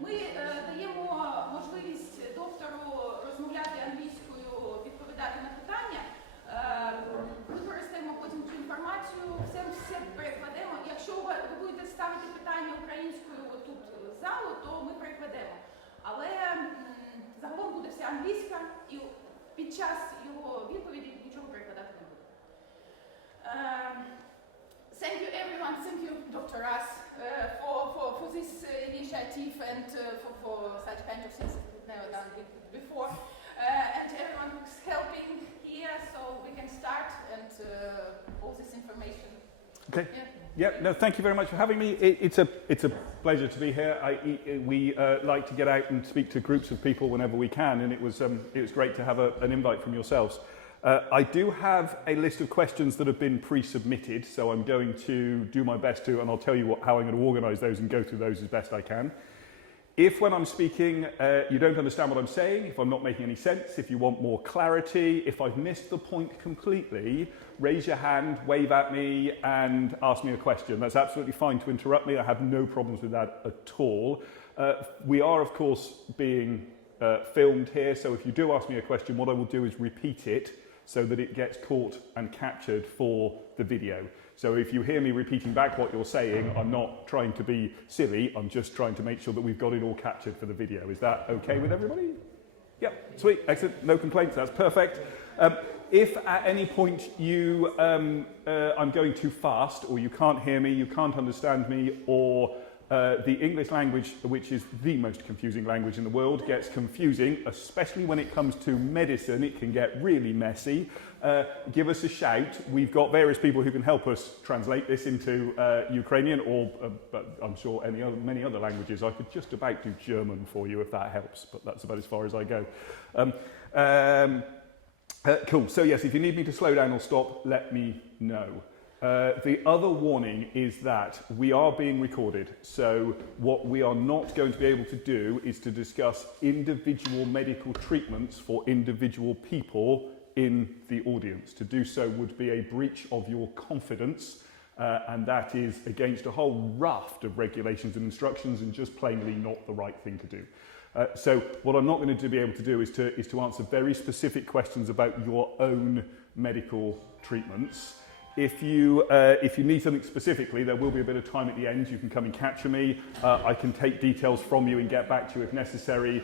Ми даємо можливість доктору розмовляти англійською, відповідати на питання. Використаємо потім цю інформацію, все перекладемо. Якщо ви будете ставити питання українською тут в залу, то ми перекладемо. Але загалом буде вся англійська, і під час його відповіді нічого перекладати не буде. Thank you everyone, thank you Dr. Ras for this initiative and for such kind of things that we've never done before. And everyone who's helping here, so we can start and all this information. Okay. Yeah. No. Thank you very much for having me. It's a pleasure to be here. We like to get out and speak to groups of people whenever we can, and it was great to have an invite from yourselves. I do have a list of questions that have been pre-submitted, so I'm going to do my best to, and I'll tell you how I'm going to organise those and go through those as best I can. If when I'm speaking you don't understand what I'm saying, if I'm not making any sense, if you want more clarity, if I've missed the point completely, raise your hand, wave at me and ask me a question. That's absolutely fine to interrupt me. I have no problems with that at all. We are of course being filmed here, so if you do ask me a question, what I will do is repeat it so that it gets caught and captured for the video. So if you hear me repeating back what you're saying, I'm not trying to be silly, I'm just trying to make sure that we've got it all captured for the video. Is that okay with everybody? Yep, sweet, excellent, no complaints, that's perfect. If at any point I'm going too fast, or you can't hear me, you can't understand me, or the English language, which is the most confusing language in the world, gets confusing, especially when it comes to medicine. It can get really messy. Give us a shout. We've got various people who can help us translate this into Ukrainian, or I'm sure many other languages. I could just about do German for you if that helps, but that's about as far as I go. Cool. So yes, if you need me to slow down or stop, let me know. The other warning is that we are being recorded, so what we are not going to be able to do is to discuss individual medical treatments for individual people in the audience. To do so would be a breach of your confidence, and that is against a whole raft of regulations and instructions and just plainly not the right thing to do. So what I'm not going to be able to do is to answer very specific questions about your own medical treatments. If you need something specifically, there will be a bit of time at the end. You can come and capture me. I can take details from you and get back to you if necessary.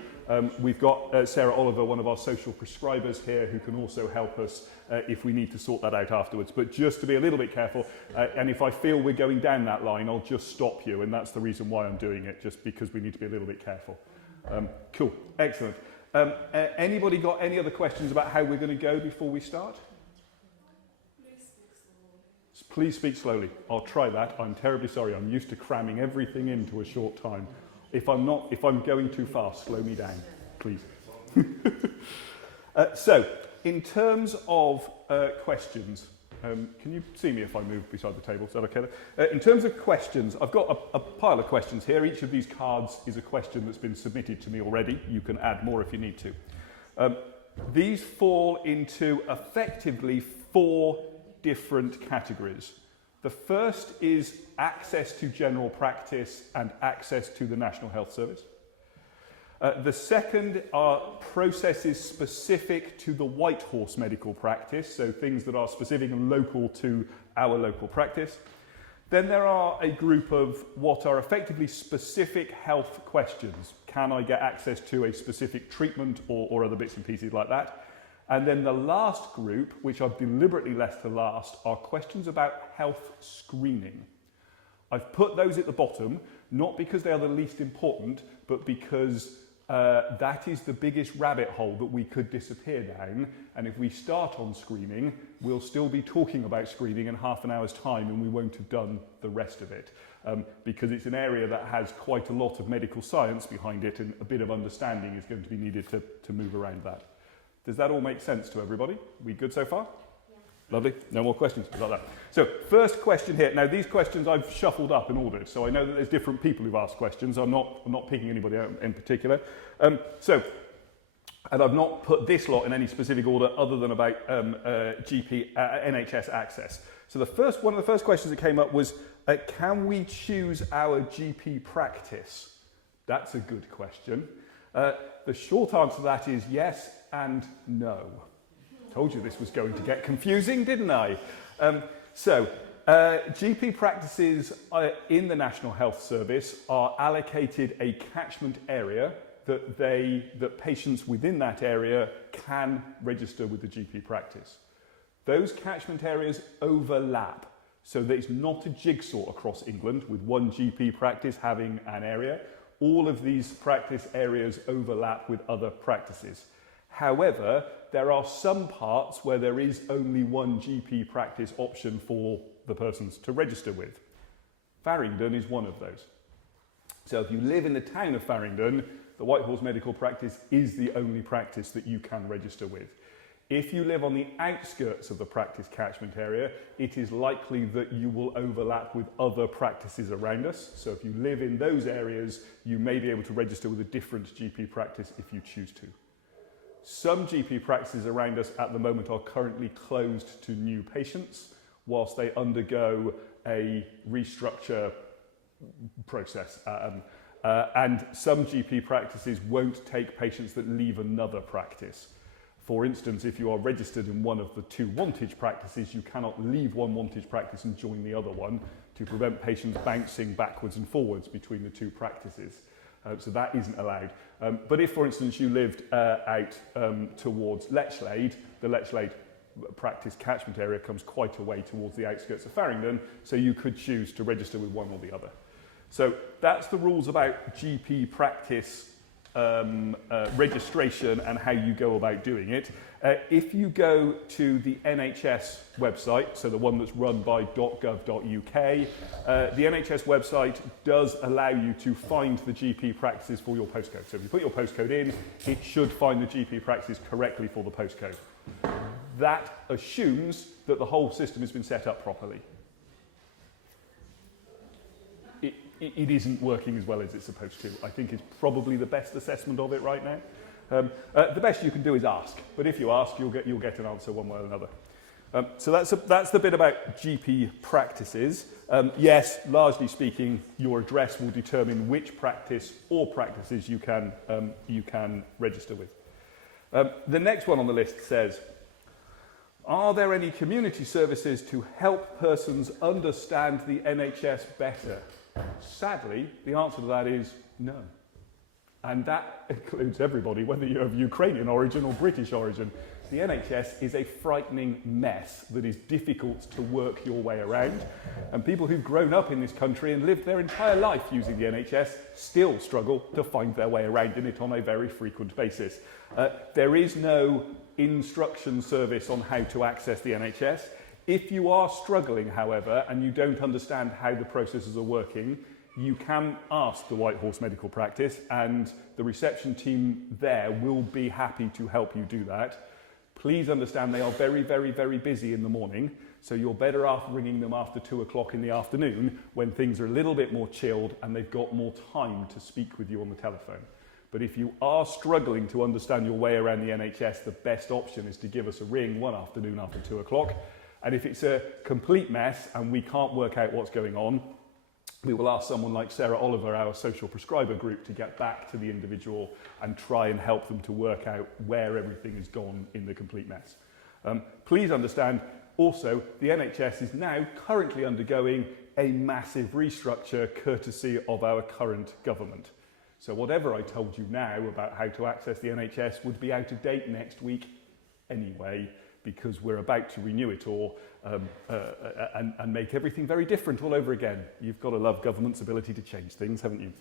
We've got Sarah Oliver, one of our social prescribers here, who can also help us if we need to sort that out afterwards. But just to be a little bit careful, and if I feel we're going down that line, I'll just stop you, and that's the reason why I'm doing it, just because we need to be a little bit careful. Cool, excellent. Anybody got any other questions about how we're going to go before we start? Please speak slowly. I'll try that. I'm terribly sorry. I'm used to cramming everything into a short time. If I'm going too fast, slow me down, please. So, in terms of questions, can you see me if I move beside the table? Is that okay? In terms of questions, I've got a pile of questions here. Each of these cards is a question that's been submitted to me already. You can add more if you need to. These fall into effectively 4 different categories. The first is access to general practice and access to the National Health Service. The second are processes specific to the White Horse medical practice, so things that are specific and local to our local practice. Then there are a group of what are effectively specific health questions. Can I get access to a specific treatment or other bits and pieces like that? And then the last group, which I've deliberately left to last, are questions about health screening. I've put those at the bottom, not because they are the least important, but because that is the biggest rabbit hole that we could disappear down. And if we start on screening, we'll still be talking about screening in half an hour's time and we won't have done the rest of it. Because it's an area that has quite a lot of medical science behind it, and a bit of understanding is going to be needed to move around that. Does that all make sense to everybody? We good so far? Yeah. Lovely. No more questions about that. So, first question here. Now, these questions I've shuffled up and ordered, so I know that there's different people who've asked questions. I'm not picking anybody out in particular. And I've not put this lot in any specific order other than about NHS access. So one of the first questions that came up was, can we choose our GP practice That's a good question. The short answer to that is yes and no. Told you this was going to get confusing, didn't I? GP practices in the National Health Service are allocated a catchment area that patients within that area can register with the GP practice. Those catchment areas overlap, so that it's not a jigsaw across England with one GP practice having an area. All of these practice areas overlap with other practices. However, there are some parts where there is only one GP practice option for the persons to register with. Farringdon is one of those. So if you live in the town of Farringdon, the Whitehorse Medical Practice is the only practice that you can register with. If you live on the outskirts of the practice catchment area, it is likely that you will overlap with other practices around us. So if you live in those areas, you may be able to register with a different GP practice if you choose to. Some GP practices around us at the moment are currently closed to new patients whilst they undergo a restructure process. And some GP practices won't take patients that leave another practice. For instance, if you are registered in one of the two Wantage practices, you cannot leave one Wantage practice and join the other one to prevent patients bouncing backwards and forwards between the two practices. So that isn't allowed. But if, for instance, you lived out towards Lechlade, the Lechlade practice catchment area comes quite a way towards the outskirts of Farringdon, so you could choose to register with one or the other. So that's the rules about GP practice registration and how you go about doing it. If you go to the NHS website, so the one that's run by .gov.uk, the NHS website does allow you to find the GP practices for your postcode. So if you put your postcode in, it should find the GP practices correctly for the postcode. That assumes that the whole system has been set up properly. It isn't working as well as it's supposed to. I think it's probably the best assessment of it right now. The best you can do is ask, but if you ask, you'll get an answer one way or another. So that's the bit about GP practices. Yes, largely speaking, your address will determine which practice or practices you can register with. The next one on the list says, are there any community services to help persons understand the NHS better? Sadly, the answer to that is no. And that includes everybody, whether you're of Ukrainian origin or British origin. The NHS is a frightening mess that is difficult to work your way around. And people who've grown up in this country and lived their entire life using the NHS still struggle to find their way around in it on a very frequent basis. There is no instruction service on how to access the NHS. If you are struggling, however, and you don't understand how the processes are working, you can ask the Whitehorse Medical Practice, and the reception team there will be happy to help you do that. Please understand they are very, very, very busy in the morning, so you're better off ringing them after 2 o'clock in the afternoon when things are a little bit more chilled and they've got more time to speak with you on the telephone. But if you are struggling to understand your way around the NHS, the best option is to give us a ring one afternoon after 2 o'clock. And if it's a complete mess and we can't work out what's going on, we will ask someone like Sarah Oliver, our social prescriber group, to get back to the individual and try and help them to work out where everything has gone in the complete mess. Please understand, also, the NHS is now currently undergoing a massive restructure courtesy of our current government. So whatever I told you now about how to access the NHS would be out of date next week anyway, because we're about to renew it all and make everything very different all over again. You've got to love government's ability to change things, haven't you?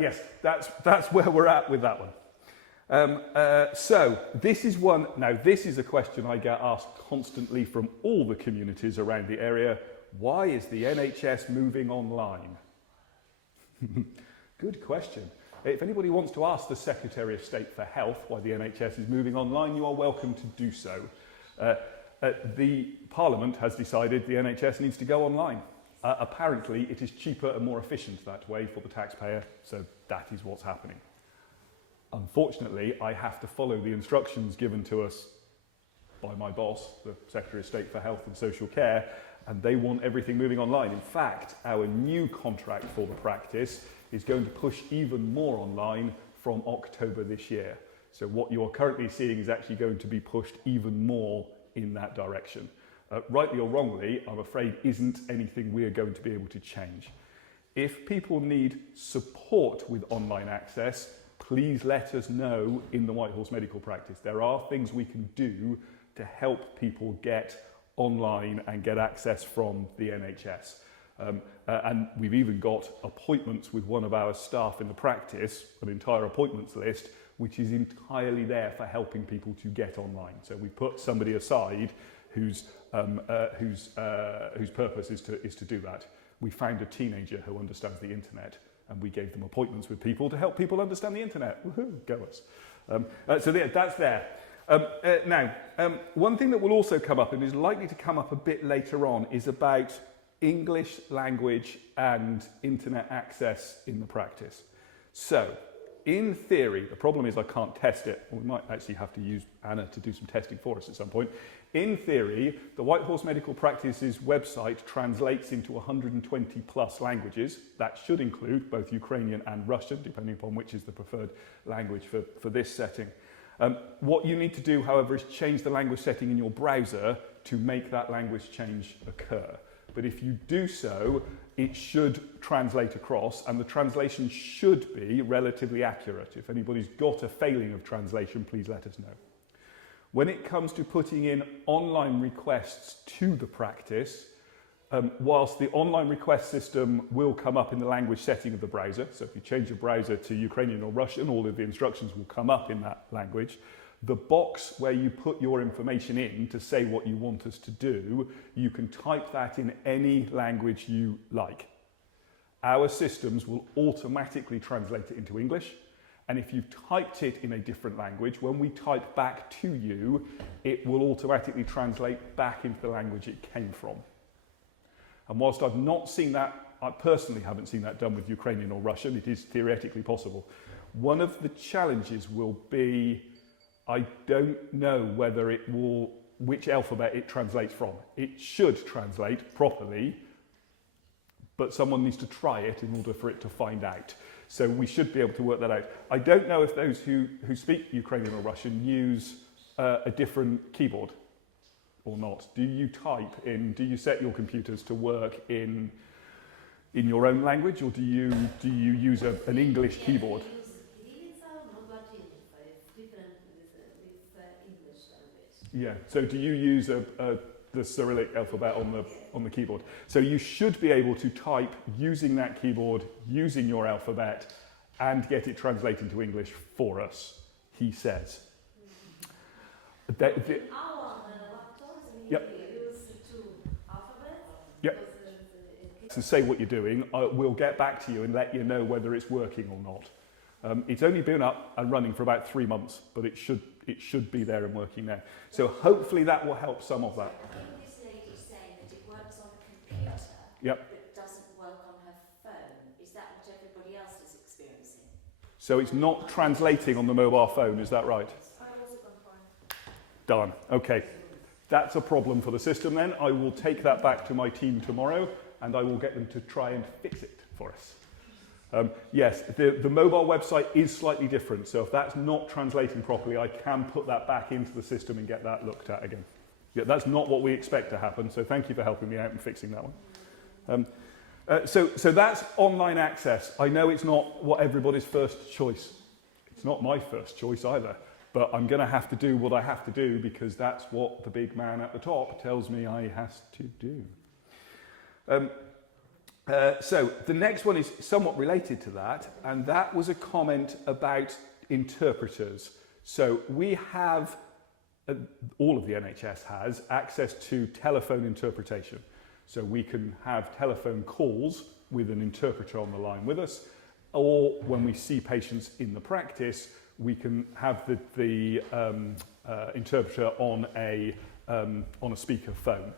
Yes, that's where we're at with that one. So this is one. Now, this is a question I get asked constantly from all the communities around the area. Why is the NHS moving online? Good question. If anybody wants to ask the Secretary of State for Health why the NHS is moving online, you are welcome to do so. The Parliament has decided the NHS needs to go online. Apparently, it is cheaper and more efficient that way for the taxpayer, so that is what's happening. Unfortunately, I have to follow the instructions given to us by my boss, the Secretary of State for Health and Social Care, and they want everything moving online. In fact, our new contract for the practice is going to push even more online from October this year. So what you're currently seeing is actually going to be pushed even more in that direction. Rightly or wrongly, I'm afraid isn't anything we're going to be able to change. If people need support with online access, please let us know in the Whitehorse Medical Practice. There are things we can do to help people get online and get access from the NHS. And we've even got appointments with one of our staff in the practice, an entire appointments list, which is entirely there for helping people to get online. So we put somebody aside whose purpose is to do that. We found a teenager who understands the internet, and we gave them appointments with people to help people understand the internet. Woohoo, go us. So that's there. Now, one thing that will also come up, and is likely to come up a bit later on, is about English language and internet access in the practice. So, in theory, the problem is I can't test it. We might actually have to use Anna to do some testing for us at some point. In theory, the Whitehorse Medical Practice's website translates into 120 plus languages. That should include both Ukrainian and Russian, depending upon which is the preferred language for this setting. What you need to do, however, is change the language setting in your browser to make that language change occur. But if you do so, it should translate across, and the translation should be relatively accurate. If anybody's got a failing of translation, please let us know. When it comes to putting in online requests to the practice, whilst the online request system will come up in the language setting of the browser, so if you change your browser to Ukrainian or Russian, all of the instructions will come up in that language. The box where you put your information in to say what you want us to do, you can type that in any language you like. Our systems will automatically translate it into English, and if you've typed it in a different language, when we type back to you, it will automatically translate back into the language it came from. And whilst I've not seen that, I personally haven't seen that done with Ukrainian or Russian, it is theoretically possible. One of the challenges will be, I don't know whether it will, which alphabet it translates from. It should translate properly, but someone needs to try it in order for it to find out. So we should be able to work that out. I don't know if those who speak Ukrainian or Russian use a different keyboard or not. Do you type in, do you set your computers to work in your own language, or do you use an English keyboard? Yeah, so do you use the Cyrillic alphabet on the keyboard? So you should be able to type using that keyboard, using your alphabet, and get it translated into English for us, he says. Yep. Yep. So say what you're doing. We'll get back to you and let you know whether it's working or not. It's only been up and running for about 3 months, but it should be there and working now. So hopefully that will help some of that. This lady's saying that it works on a computer, yep, but doesn't work on her phone. Is that what everybody else is experiencing? So it's not translating on the mobile phone, is that right? Done. Okay. That's a problem for the system then. I will take that back to my team tomorrow and I will get them to try and fix it for us. Yes, the mobile website is slightly different, so if that's not translating properly, I can put that back into the system and get that looked at again. Yeah, that's not what we expect to happen, so thank you for helping me out and fixing that one. So that's online access. I know it's not what everybody's first choice. It's not my first choice either, but I'm going to have to do what I have to do because that's what the big man at the top tells me I has to do. So the next one is somewhat related to that, and that was a comment about interpreters. So we have, all of the NHS has, access to telephone interpretation. So we can have telephone calls with an interpreter on the line with us, or when we see patients in the practice, we can have the interpreter on a speaker phone.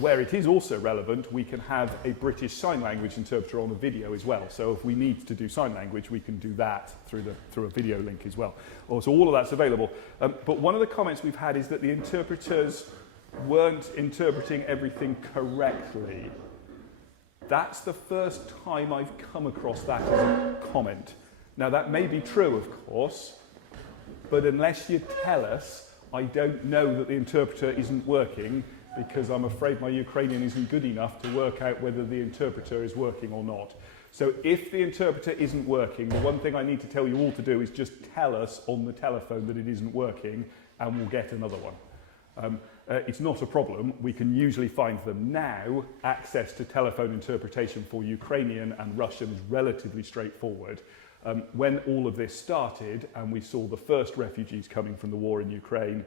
Where it is also relevant, we can have a British Sign Language interpreter on a video as well. So if we need to do sign language, we can do that through a video link as well. So all of that's available. But one of the comments we've had is that the interpreters weren't interpreting everything correctly. That's the first time I've come across that as a comment. Now that may be true, of course, but unless you tell us, I don't know that the interpreter isn't working, because I'm afraid my Ukrainian isn't good enough to work out whether the interpreter is working or not. So if the interpreter isn't working, the one thing I need to tell you all to do is just tell us on the telephone that it isn't working, and we'll get another one. It's not a problem. We can usually find them now. Access to telephone interpretation for Ukrainian and Russian is relatively straightforward. When all of this started and we saw the first refugees coming from the war in Ukraine,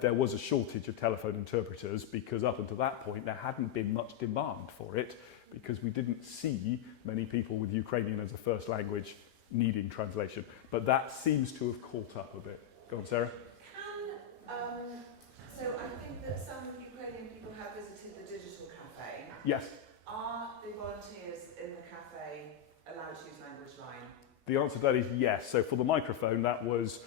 there was a shortage of telephone interpreters, because up until that point there hadn't been much demand for it, because we didn't see many people with Ukrainian as a first language needing translation. But that seems to have caught up a bit. Go on, Sarah. So I think that some Ukrainian people have visited the digital cafe. Yes. Are the volunteers in the cafe allowed to use language line? The answer to that is yes. So for the microphone, that was,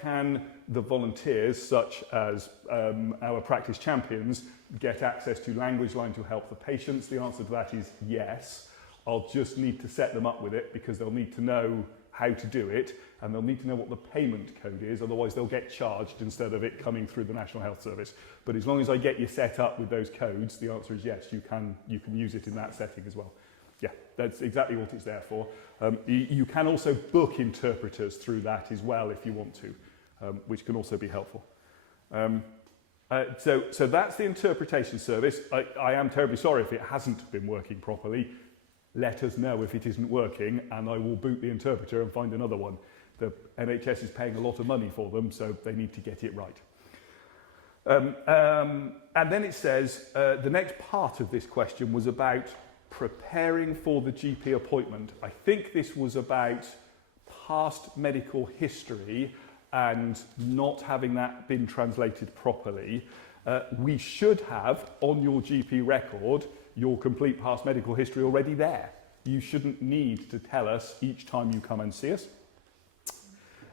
can the volunteers, such as our practice champions, get access to language line to help the patients? The answer to that is yes. I'll just need to set them up with it, because they'll need to know how to do it, and they'll need to know what the payment code is, otherwise they'll get charged instead of it coming through the National Health Service. But as long as I get you set up with those codes, the answer is yes, you can use it in that setting as well. Yeah, that's exactly what it's there for. You can also book interpreters through that as well if you want to, which can also be helpful. So that's the interpretation service. I am terribly sorry if it hasn't been working properly. Let us know if it isn't working, and I will boot the interpreter and find another one. The NHS is paying a lot of money for them, so they need to get it right. And then it says, the next part of this question was about preparing for the GP appointment. I think this was about past medical history and not having that been translated properly. We should have, on your GP record, your complete past medical history already there. You shouldn't need to tell us each time you come and see us.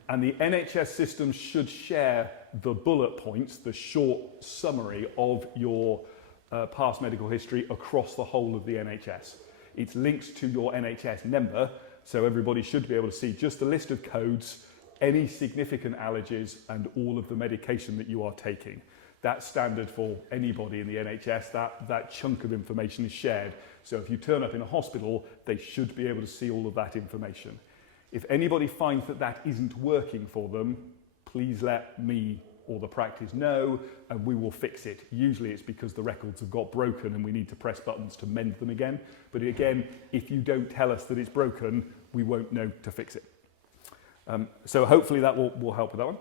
And the NHS system should share the bullet points, the short summary of your past medical history across the whole of the NHS. It's linked to your NHS number, so everybody should be able to see just a list of codes, any significant allergies, and all of the medication that you are taking. That's standard for anybody in the NHS. That chunk of information is shared. So if you turn up in a hospital, they should be able to see all of that information. If anybody finds that that isn't working for them, please let me or the practice know, and we will fix it. Usually it's because the records have got broken and we need to press buttons to mend them again. But again, if you don't tell us that it's broken, we won't know to fix it. So hopefully that will help with that one.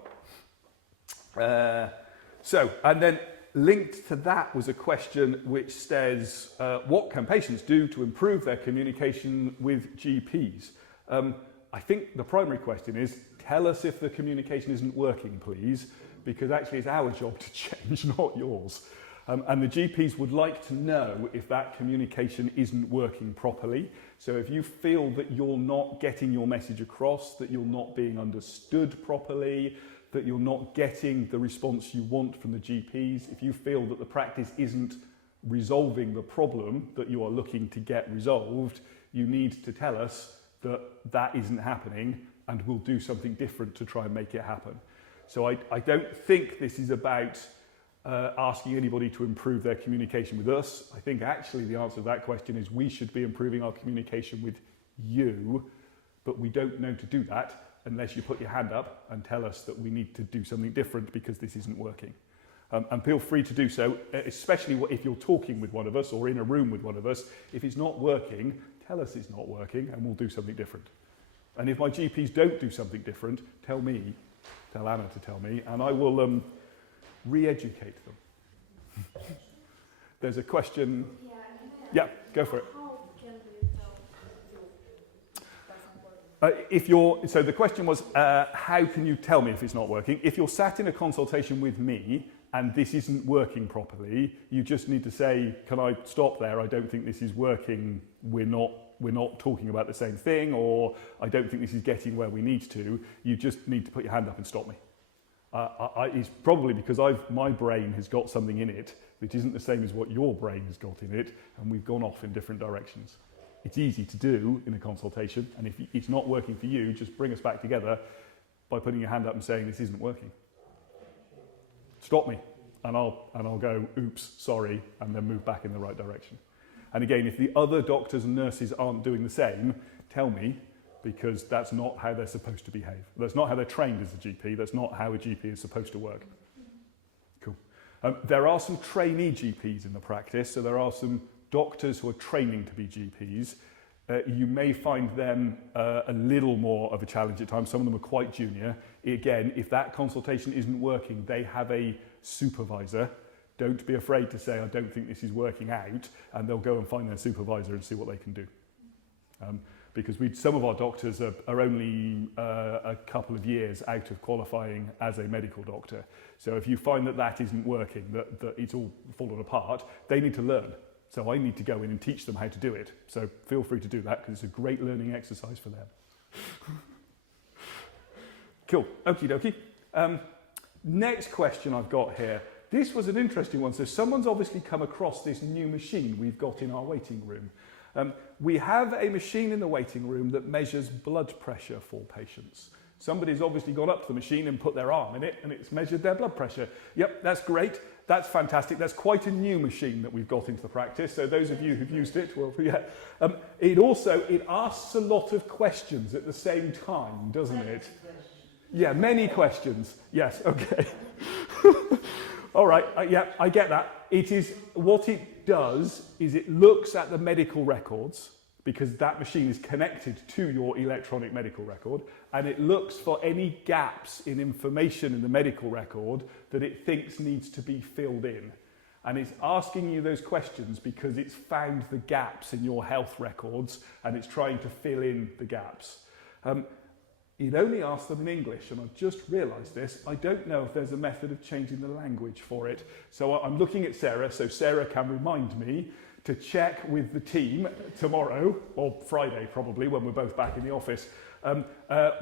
And then linked to that was a question which says, what can patients do to improve their communication with GPs? I think the primary question is, tell us if the communication isn't working, please, because actually it's our job to change, not yours. And the GPs would like to know if that communication isn't working properly. So if you feel that you're not getting your message across, that you're not being understood properly, that you're not getting the response you want from the GPs, if you feel that the practice isn't resolving the problem that you are looking to get resolved, you need to tell us that that isn't happening, and we'll do something different to try and make it happen. So I don't think this is about asking anybody to improve their communication with us. I think actually the answer to that question is we should be improving our communication with you, but we don't know to do that unless you put your hand up and tell us that we need to do something different because this isn't working. And feel free to do so, especially if you're talking with one of us or in a room with one of us. If it's not working, tell us it's not working and we'll do something different. And if my GPs don't do something different, tell me, tell Anna to tell me, and I will re-educate them. There's a question. Yeah, go for it. So the question was, how can you tell me if it's not working? If you're sat in a consultation with me and this isn't working properly, you just need to say, can I stop there? I don't think this is working. We're not talking about the same thing, or I don't think this is getting where we need to. You just need to put your hand up and stop me. It's probably because my brain has got something in it that isn't the same as what your brain has got in it, and we've gone off in different directions. It's easy to do in a consultation, and if it's not working for you, just bring us back together by putting your hand up and saying, this isn't working. Stop me, and I'll go, oops, sorry, and then move back in the right direction. And again, if the other doctors and nurses aren't doing the same, tell me, because that's not how they're supposed to behave. That's not how they're trained as a GP. That's not how a GP is supposed to work. Cool. There are some trainee GPs in the practice, so there are some doctors who are training to be GPs. You may find them a little more of a challenge at times. Some of them are quite junior. Again, if that consultation isn't working, they have a supervisor. Don't be afraid to say, I don't think this is working out, and they'll go and find their supervisor and see what they can do. Because some of our doctors are only a couple of years out of qualifying as a medical doctor. So if you find that isn't working, that it's all fallen apart, they need to learn. So I need to go in and teach them how to do it. So feel free to do that, because it's a great learning exercise for them. Cool, okie dokie. Next question I've got here. This was an interesting one. So someone's obviously come across this new machine we've got in our waiting room. We have a machine in the waiting room that measures blood pressure for patients. Somebody's obviously gone up to the machine and put their arm in it, and it's measured their blood pressure. Yep, that's great. That's fantastic. That's quite a new machine that we've got into the practice. So those of you who've used it, well, yeah. It asks a lot of questions at the same time, doesn't it? Yeah, many questions. Yes, okay. All right, yeah, I get that. What it does is it looks at the medical records, because that machine is connected to your electronic medical record, and it looks for any gaps in information in the medical record that it thinks needs to be filled in. And it's asking you those questions because it's found the gaps in your health records, and it's trying to fill in the gaps. It only asks them in English, and I've just realised this. I don't know if there's a method of changing the language for it. So I'm looking at Sarah, so Sarah can remind me to check with the team tomorrow, or Friday probably, when we're both back in the office,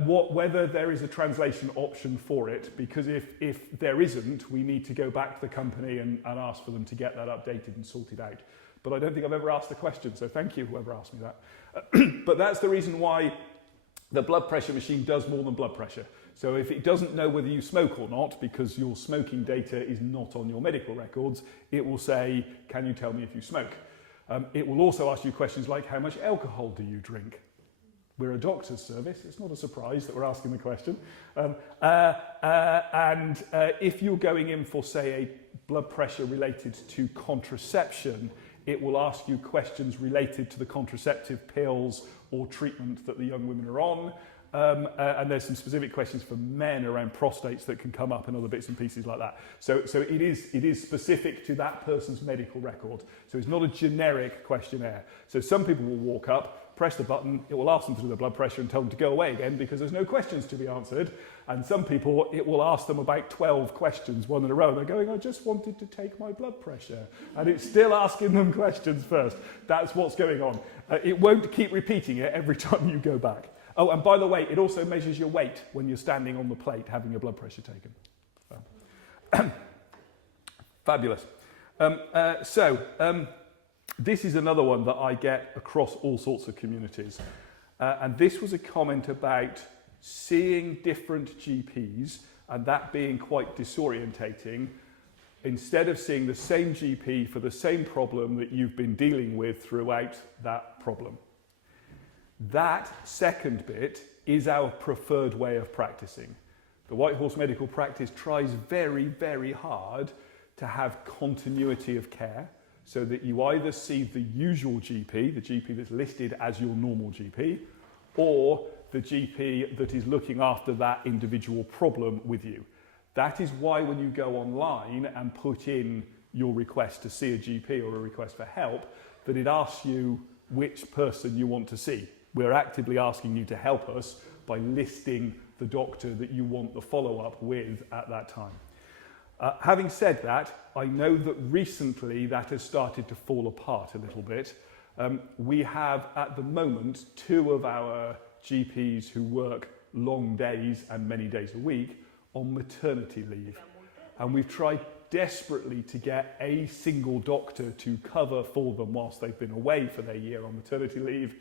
whether there is a translation option for it, because if there isn't, we need to go back to the company and ask for them to get that updated and sorted out. But I don't think I've ever asked the question, so thank you, whoever asked me that. But that's the reason why the blood pressure machine does more than blood pressure. So if it doesn't know whether you smoke or not, because your smoking data is not on your medical records, it will say, can you tell me if you smoke? It will also ask you questions like, how much alcohol do you drink? We're a doctor's service. It's not a surprise that we're asking the question. If you're going in for, say, a blood pressure related to contraception, it will ask you questions related to the contraceptive pills or treatment that the young women are on. And there's some specific questions for men around prostates that can come up and other bits and pieces like that. So it is specific to that person's medical record. So it's not a generic questionnaire. So some people will walk up, press the button, it will ask them to do their blood pressure and tell them to go away again because there's no questions to be answered. And some people, it will ask them about 12 questions, one in a row. And they're going, I just wanted to take my blood pressure. And it's still asking them questions first. That's what's going on. It won't keep repeating it every time you go back. Oh, and by the way, it also measures your weight when you're standing on the plate having your blood pressure taken. Fabulous. This is another one that I get across all sorts of communities. And this was a comment about seeing different GPs and that being quite disorientating, instead of seeing the same GP for the same problem that you've been dealing with throughout that problem. That second bit is our preferred way of practicing. The White Horse Medical Practice tries very, very hard to have continuity of care so that you either see the usual GP, the GP that's listed as your normal GP, or the GP that is looking after that individual problem with you. That is why when you go online and put in your request to see a GP or a request for help, that it asks you which person you want to see. We're actively asking you to help us by listing the doctor that you want the follow-up with at that time. Having said that, I know that recently that has started to fall apart a little bit. We have at the moment 2 of our GPs who work long days and many days a week on maternity leave. And we've tried desperately to get a single doctor to cover for them whilst they've been away for their year on maternity leave,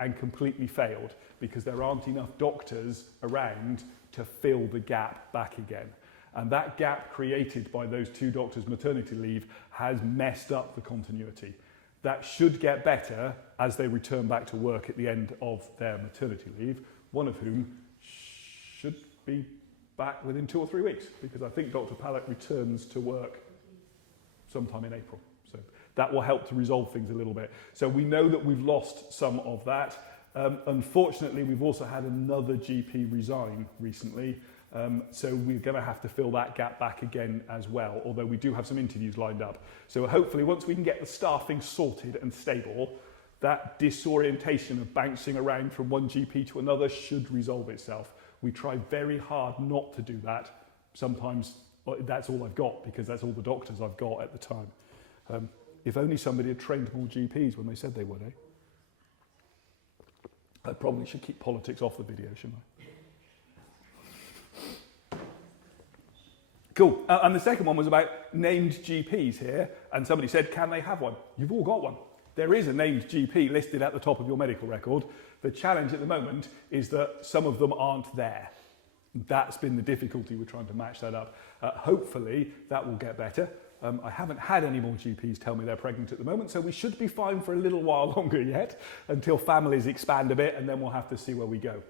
and completely failed because there aren't enough doctors around to fill the gap back again. And that gap created by those 2 doctors' maternity leave has messed up the continuity. That should get better as they return back to work at the end of their maternity leave, one of whom should be back within 2 or 3 weeks, because I think Dr. Pallett returns to work sometime in April. So that will help to resolve things a little bit. So we know that we've lost some of that. Unfortunately, we've also had another GP resign recently. So we're going to have to fill that gap back again as well, although we do have some interviews lined up. So hopefully once we can get the staffing sorted and stable, that disorientation of bouncing around from one GP to another should resolve itself. We try very hard not to do that. Sometimes that's all I've got because that's all the doctors I've got at the time. If only somebody had trained more GPs when they said they would, eh? I probably should keep politics off the video, shouldn't I? Cool. And the second one was about named GPs here. And somebody said, can they have one? You've all got one. There is a named GP listed at the top of your medical record. The challenge at the moment is that some of them aren't there. That's been the difficulty. We're trying to match that up. Hopefully that will get better. I haven't had any more GPs tell me they're pregnant at the moment, so we should be fine for a little while longer yet until families expand a bit, and then we'll have to see where we go.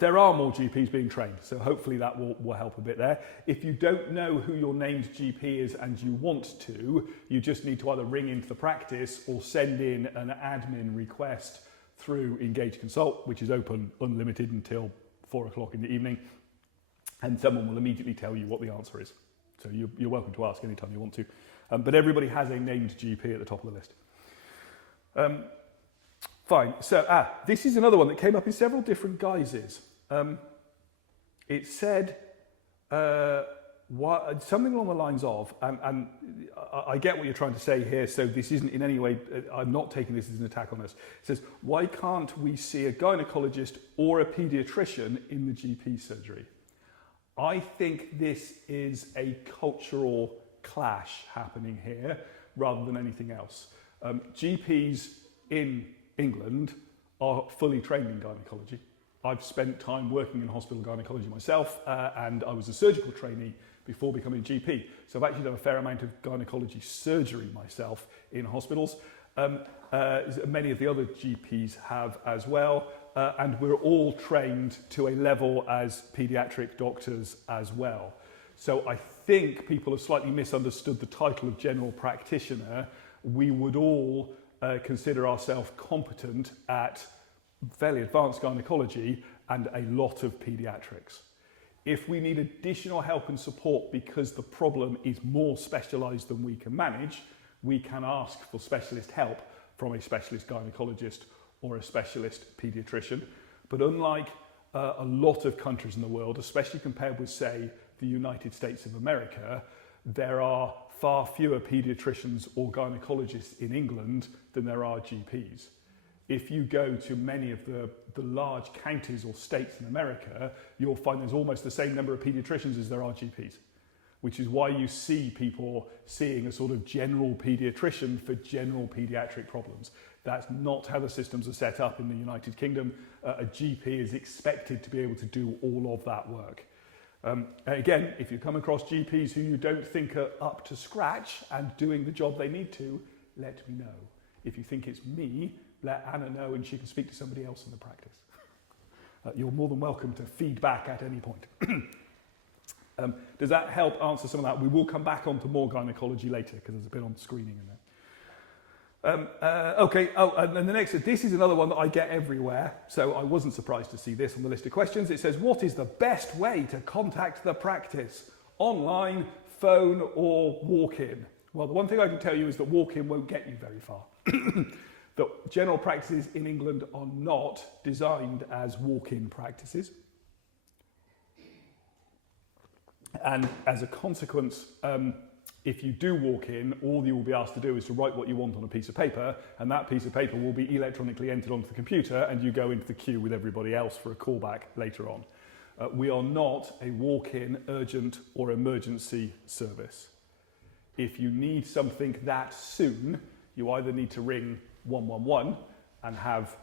There are more GPs being trained, so hopefully that will help a bit there. If you don't know who your named GP is and you want to, you just need to either ring into the practice or send in an admin request through Engage Consult, which is open unlimited until 4 o'clock in the evening, and someone will immediately tell you what the answer is. So you're welcome to ask anytime you want to. But everybody has a named GP at the top of the list. Fine. So this is another one that came up in several different guises. It said something along the lines of, and I get what you're trying to say here, so this isn't in any way, I'm not taking this as an attack on us. It says, why can't we see a gynecologist or a paediatrician in the GP surgery? I think this is a cultural clash happening here rather than anything else. GPs in England are fully trained in gynecology. I've spent time working in hospital gynecology myself, and I was a surgical trainee before becoming a GP. So I've actually done a fair amount of gynecology surgery myself in hospitals. Many of the other GPs have as well. And we're all trained to a level as paediatric doctors as well. So I think people have slightly misunderstood the title of general practitioner. We would all consider ourselves competent at fairly advanced gynecology and a lot of paediatrics. If we need additional help and support because the problem is more specialised than we can manage, we can ask for specialist help from a specialist gynecologist or a specialist paediatrician. But unlike a lot of countries in the world, especially compared with, say, the United States of America, there are far fewer paediatricians or gynecologists in England than there are GPs. If you go to many of the large counties or states in America, you'll find there's almost the same number of paediatricians as there are GPs, which is why you see people seeing a sort of general paediatrician for general paediatric problems. That's not how the systems are set up in the United Kingdom. A GP is expected to be able to do all of that work. Again, if you come across GPs who you don't think are up to scratch and doing the job they need to, let me know. If you think it's me, let Anna know and she can speak to somebody else in the practice. You're more than welcome to feedback at any point. Does that help answer some of that? We will come back on to more gynecology later because there's a bit on screening in there. Okay, and then the next, this is another one that I get everywhere, so I wasn't surprised to see this on the list of questions. It says, what is the best way to contact the practice? Online, phone, or walk-in? Well, the one thing I can tell you is that walk-in won't get you very far. The general practices in England are not designed as walk-in practices. And as a consequence, if you do walk in, all you will be asked to do is to write what you want on a piece of paper, and that piece of paper will be electronically entered onto the computer, and you go into the queue with everybody else for a callback later on. We are not a walk-in urgent or emergency service. If you need something that soon, you either need to ring 111 and have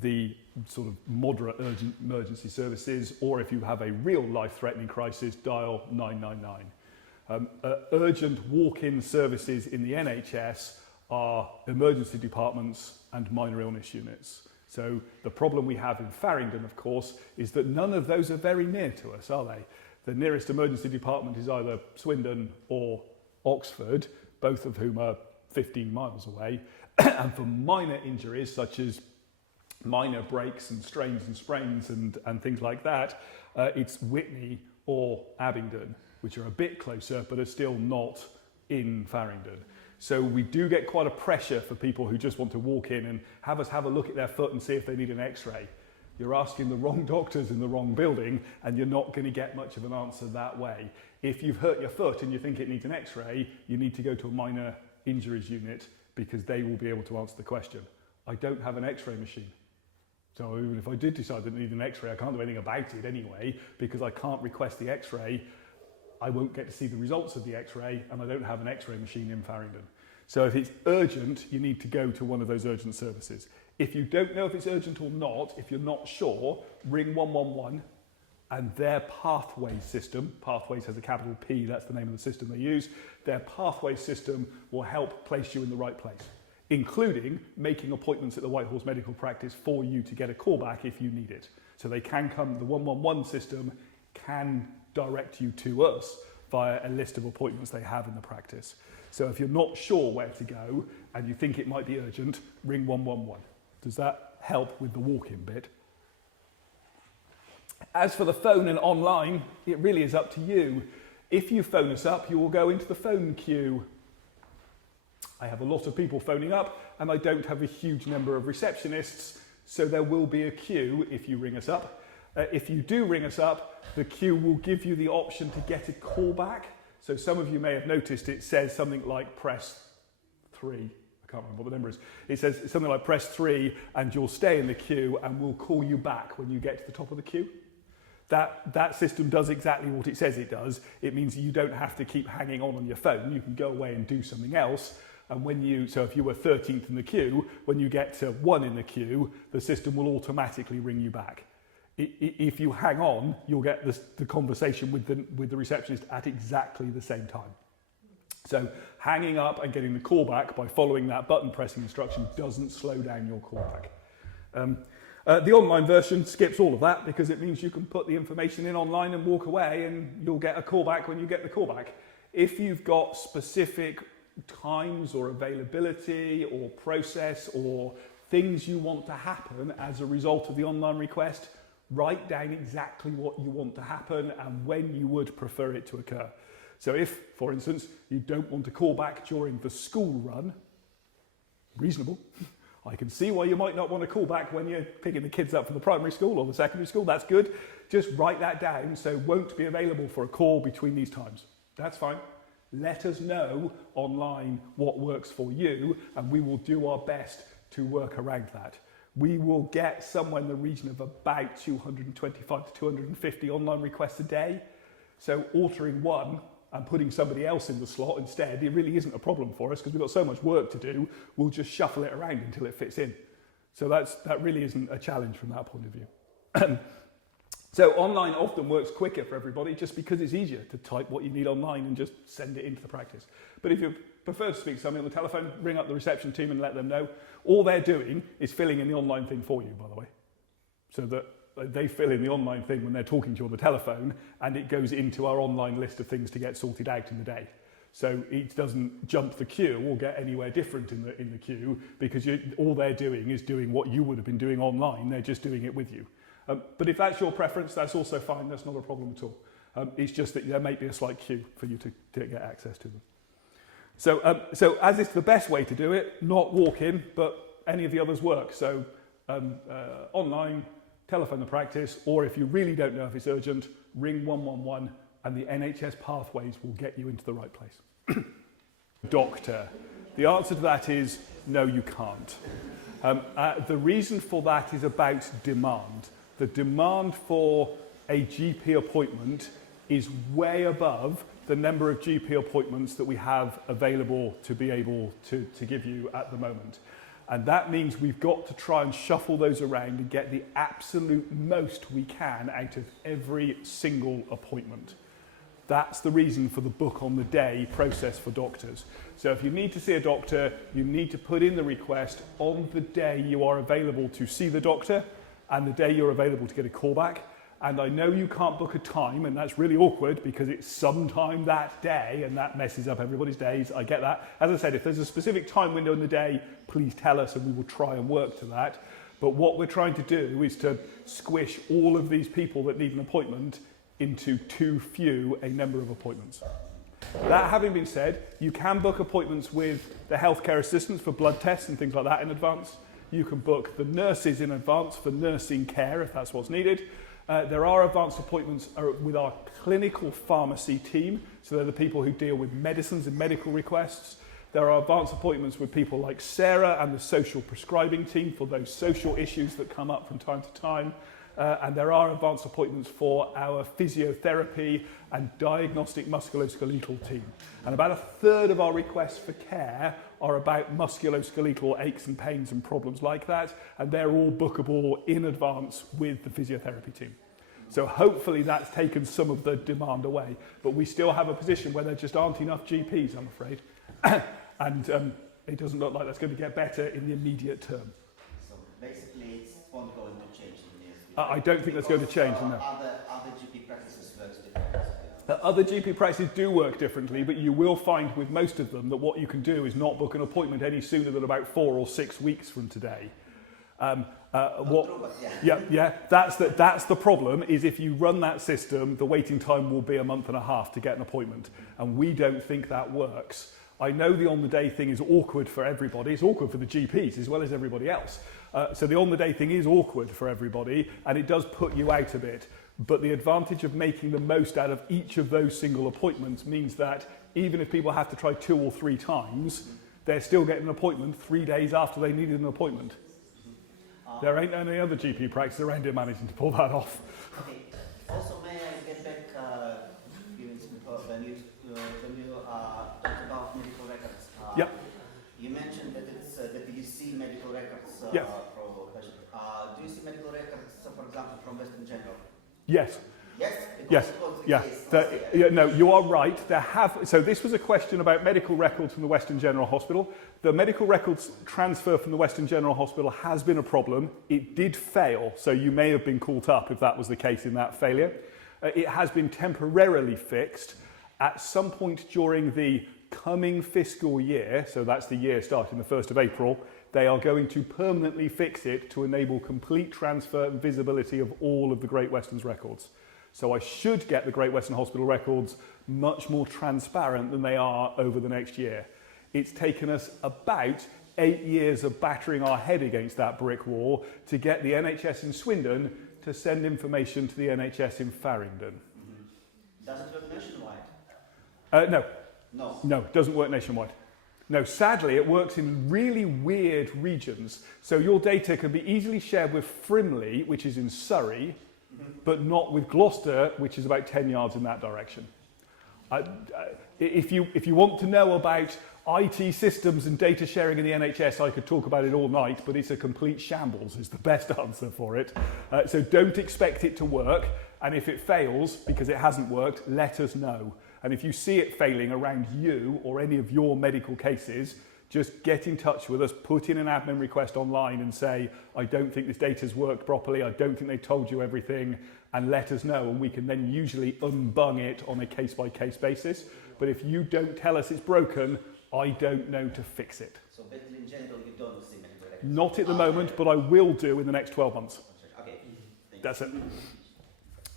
the sort of moderate urgent emergency services, or if you have a real life-threatening crisis, dial 999. Urgent walk-in services in the NHS are emergency departments and minor illness units. So the problem we have in Farringdon, of course, is that none of those are very near to us, are they? The nearest emergency department is either Swindon or Oxford, both of whom are 15 miles away. And for minor injuries, such as minor breaks and strains and sprains and things like that, it's Witney or Abingdon, which are a bit closer, but are still not in Farringdon. So we do get quite a pressure for people who just want to walk in and have us have a look at their foot and see if they need an X-ray. You're asking the wrong doctors in the wrong building, and you're not going to get much of an answer that way. If you've hurt your foot and you think it needs an X-ray, you need to go to a minor injuries unit because they will be able to answer the question. I don't have an X-ray machine. So even if I did decide that I need an X-ray, I can't do anything about it anyway, because I can't request the X-ray. I won't get to see the results of the X-ray, and I don't have an X-ray machine in Farringdon. So if it's urgent, you need to go to one of those urgent services. If you don't know if it's urgent or not, if you're not sure, ring 111 and their pathway system, Pathways has a capital P, that's the name of the system they use, their pathway system will help place you in the right place, including making appointments at the White Horse Medical Practice for you to get a callback if you need it. So they can come, the 111 system can direct you to us via a list of appointments they have in the practice. So if you're not sure where to go and you think it might be urgent, ring 111. Does that help with the walk-in bit? As for the phone and online, it really is up to you. If you phone us up, you will go into the phone queue. I have a lot of people phoning up and I don't have a huge number of receptionists, so there will be a queue if you ring us up. If you do ring us up, the queue will give you the option to get a call back. So some of you may have noticed it says something like press 3. I can't remember what the number is. It says something like press 3 and you'll stay in the queue and we'll call you back when you get to the top of the queue. That system does exactly what it says it does. It means you don't have to keep hanging on your phone. You can go away and do something else. And so if you were 13th in the queue, when you get to 1 in the queue, the system will automatically ring you back. If you hang on, you'll get the conversation with the receptionist at exactly the same time. So hanging up and getting the call back by following that button pressing instruction doesn't slow down your callback. The online version skips all of that because it means you can put the information in online and walk away and you'll get a callback when you get the callback. If you've got specific times or availability or process or things you want to happen as a result of the online request, write down exactly what you want to happen and when you would prefer it to occur. So if, for instance, you don't want to call back during the school run, reasonable, I can see why you might not want to call back when you're picking the kids up from the primary school or the secondary school, that's good. Just write that down, so won't be available for a call between these times. That's fine. Let us know online what works for you and we will do our best to work around that. We will get somewhere in the region of about 225 to 250 online requests a day. So altering one and putting somebody else in the slot instead, it really isn't a problem for us because we've got so much work to do, we'll just shuffle it around until it fits in. So that really isn't a challenge from that point of view. So online often works quicker for everybody just because it's easier to type what you need online and just send it into the practice. But if you prefer to speak to somebody on the telephone, ring up the reception team and let them know. All they're doing is filling in the online thing for you, by the way. So that they fill in the online thing when they're talking to you on the telephone and it goes into our online list of things to get sorted out in the day. So it doesn't jump the queue or get anywhere different in the queue because all they're doing is doing what you would have been doing online. They're just doing it with you. But if that's your preference, that's also fine. That's not a problem at all. It's just that there may be a slight queue for you to get access to them. So as it's the best way to do it, not walk in, but any of the others work. So online, telephone the practice, or if you really don't know if it's urgent, ring 111 and the NHS pathways will get you into the right place. Doctor. The answer to that is no, you can't. The reason for that is about demand. The demand for a GP appointment is way above the number of GP appointments that we have available to be able to give you at the moment. And that means we've got to try and shuffle those around and get the absolute most we can out of every single appointment. That's the reason for the book on the day process for doctors. So if you need to see a doctor, you need to put in the request on the day you are available to see the doctor and the day you're available to get a callback. And I know you can't book a time, and that's really awkward because it's sometime that day and that messes up everybody's days. I get that. As I said, if there's a specific time window in the day, please tell us and we will try and work to that. But what we're trying to do is to squish all of these people that need an appointment into too few a number of appointments. That having been said, you can book appointments with the healthcare assistants for blood tests and things like that in advance. You can book the nurses in advance for nursing care if that's what's needed. There are advanced appointments with our clinical pharmacy team, so they're the people who deal with medicines and medical requests. There are advanced appointments with people like Sarah and the social prescribing team for those social issues that come up from time to time. And there are advanced appointments for our physiotherapy and diagnostic musculoskeletal team. And about a third of our requests for care are about musculoskeletal aches and pains and problems like that, and they're all bookable in advance with the physiotherapy team. So hopefully that's taken some of the demand away, but we still have a position where there just aren't enough GPs, I'm afraid. And it doesn't look like that's going to get better in the immediate term. So basically it won't go into change in the near future. I don't think that's going to change, no. Other GP practices works differently. Other GP practices do work differently, but you will find with most of them that what you can do is not book an appointment any sooner than about 4 or 6 weeks from today. That's the problem, is if you run that system, the waiting time will be a month and a half to get an appointment, and we don't think that works. I know the on-the-day thing is awkward for everybody. It's awkward for the GPs as well as everybody else. So the on-the-day thing is awkward for everybody, and it does put you out a bit. But the advantage of making the most out of each of those single appointments means that even if people have to try 2 or 3 times, they're still getting an appointment 3 days after they needed an appointment. There ain't any other GP practice around here managing to pull that off. Okay. Also, may I get back when you talked about medical records? Yep. You mentioned that it's that you see medical records Yeah. for patients. Do you see medical records, for example, from Western General? Yes. Yes. Yes. Yeah. No, you are right. So this was a question about medical records from the Western General Hospital. The medical records transfer from the Western General Hospital has been a problem. It did fail, so you may have been caught up if that was the case in that failure. It has been temporarily fixed at some point during the coming fiscal year, so that's the year starting the 1st of April, they are going to permanently fix it to enable complete transfer and visibility of all of the Great Western's records. So I should get the Great Western Hospital records much more transparent than they are over the next year. It's taken us about 8 years of battering our head against that brick wall to get the NHS in Swindon to send information to the NHS in Farringdon. Mm-hmm. Does it work nationwide? No. No. No, it doesn't work nationwide. No, sadly, it works in really weird regions. So your data can be easily shared with Frimley, which is in Surrey, but not with Gloucester, which is about 10 yards in that direction. If you want to know about IT systems and data sharing in the NHS, I could talk about it all night, but it's a complete shambles is the best answer for it. So don't expect it to work, and if it fails, because it hasn't worked, let us know. And if you see it failing around you or any of your medical cases, just get in touch with us, put in an admin request online and say, I don't think this data's worked properly, I don't think they told you everything, and let us know, and we can then usually unbung it on a case-by-case basis. But if you don't tell us it's broken, I don't know to fix it. So basically in general you don't see medical records? Not at the moment, but I will do in the next 12 months. Okay. That's it.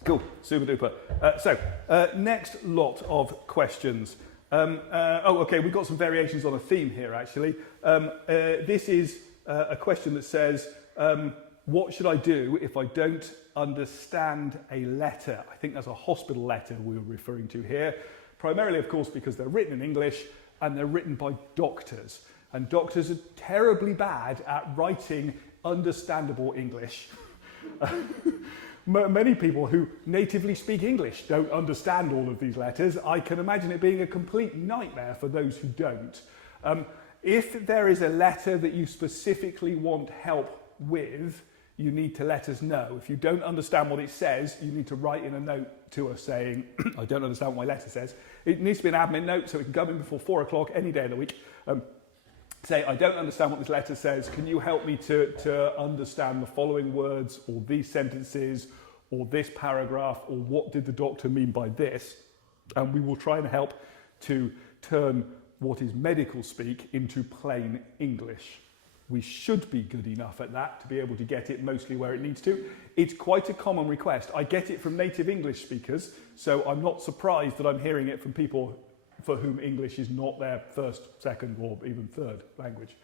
Cool, super duper. Next lot of questions. Okay, we've got some variations on a theme here actually. This is a question that says, what should I do if I don't understand a letter? I think that's a hospital letter we were referring to here. Primarily, of course, because they're written in English and they're written by doctors. And doctors are terribly bad at writing understandable English. many people who natively speak English don't understand all of these letters. I can imagine it being a complete nightmare for those who don't. If there is a letter that you specifically want help with, you need to let us know. If you don't understand what it says, you need to write in a note to us saying, I don't understand what my letter says. It needs to be an admin note, so it can come in before 4 o'clock any day of the week. Say, I don't understand what this letter says. Can you help me to understand the following words, or these sentences, or this paragraph, or what did the doctor mean by this? And we will try and help to turn what is medical speak into plain English. We should be good enough at that to be able to get it mostly where it needs to. It's quite a common request. I get it from native English speakers, so I'm not surprised that I'm hearing it from people for whom English is not their first, second, or even third language.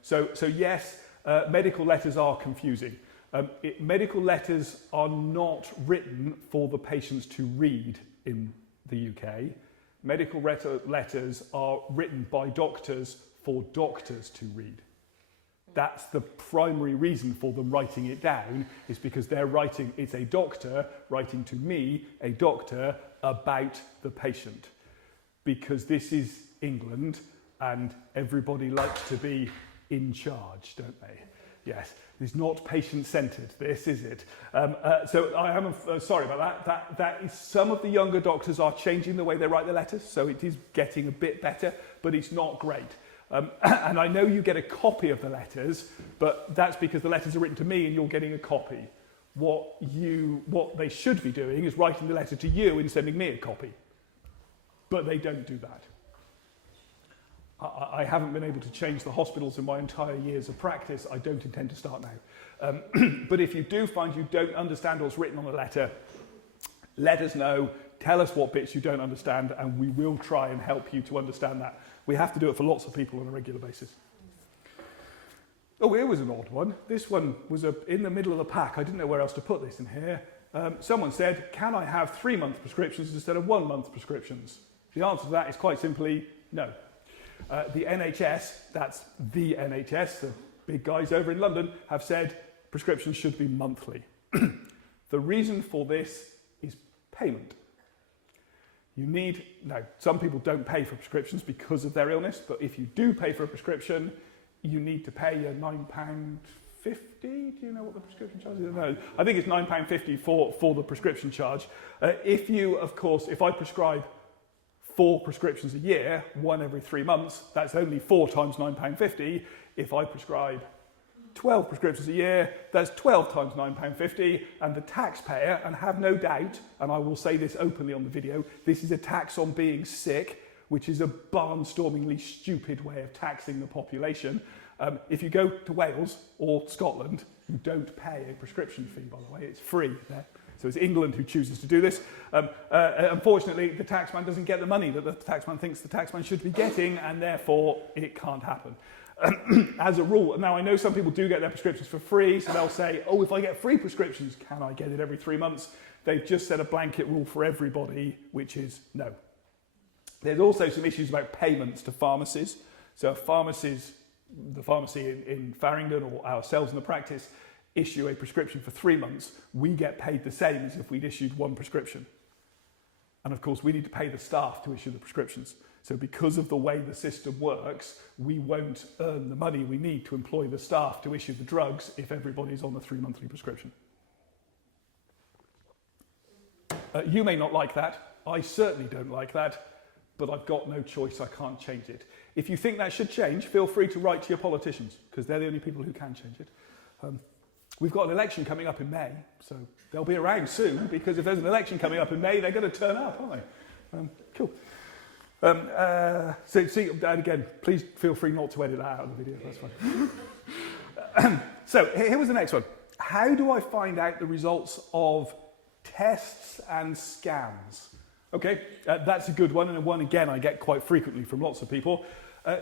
So yes, medical letters are confusing. Medical letters are not written for the patients to read in the UK. Medical letters are written by doctors for doctors to read. That's the primary reason for them writing it down, is because they're writing, it's a doctor writing to me, a doctor, about the patient. Because this is England and everybody likes to be in charge, don't they? Yes, it's not patient-centred, this is it. So I am sorry about that. That is, some of the younger doctors are changing the way they write their letters, so it is getting a bit better, but it's not great. And I know you get a copy of the letters, but that's because the letters are written to me and you're getting a copy. What they should be doing is writing the letter to you and sending me a copy. But they don't do that. I haven't been able to change the hospitals in my entire years of practice. I don't intend to start now. But if you do find you don't understand what's written on the letter, let us know, tell us what bits you don't understand, and we will try and help you to understand that. We have to do it for lots of people on a regular basis. Oh, here was an odd one. This one was in the middle of the pack. I didn't know where else to put this in here. Someone said, can I have 3-month prescriptions instead of 1-month prescriptions? The answer to that is quite simply no. The NHS, that's the NHS, the big guys over in London, have said prescriptions should be monthly. The reason for this is payment. Some people don't pay for prescriptions because of their illness, but if you do pay for a prescription, you need to pay your £9.50. Do you know what the prescription charge is? No, I think it's £9.50 for the prescription charge. If I prescribe 4 prescriptions a year, 1 every 3 months, that's only 4 times £9.50. If I prescribe 12 prescriptions a year, that's 12 times £9.50, and the taxpayer, and have no doubt, and I will say this openly on the video, this is a tax on being sick, which is a barnstormingly stupid way of taxing the population. If you go to Wales or Scotland, you don't pay a prescription fee, by the way, it's free there. So it's England who chooses to do this. Unfortunately, the taxman doesn't get the money that the taxman thinks the taxman should be getting, and therefore it can't happen. As a rule, now I know some people do get their prescriptions for free, so they'll say, oh, if I get free prescriptions, can I get it every 3 months? They've just set a blanket rule for everybody, which is no. There's also some issues about payments to pharmacies. So the pharmacy in Farringdon or ourselves in the practice issue a prescription for 3 months, we get paid the same as if we'd issued 1 prescription. And of course, we need to pay the staff to issue the prescriptions. So because of the way the system works, we won't earn the money we need to employ the staff to issue the drugs if everybody's on the 3-monthly prescription. You may not like that. I certainly don't like that, but I've got no choice. I can't change it. If you think that should change, feel free to write to your politicians, because they're the only people who can change it. We've got an election coming up in May, so they'll be around soon, because if there's an election coming up in May, they're going to turn up, aren't they? Cool. And again, please feel free not to edit that out of the video, that's fine. So here was the next one. How do I find out the results of tests and scans? Okay, that's a good one, and one again I get quite frequently from lots of people.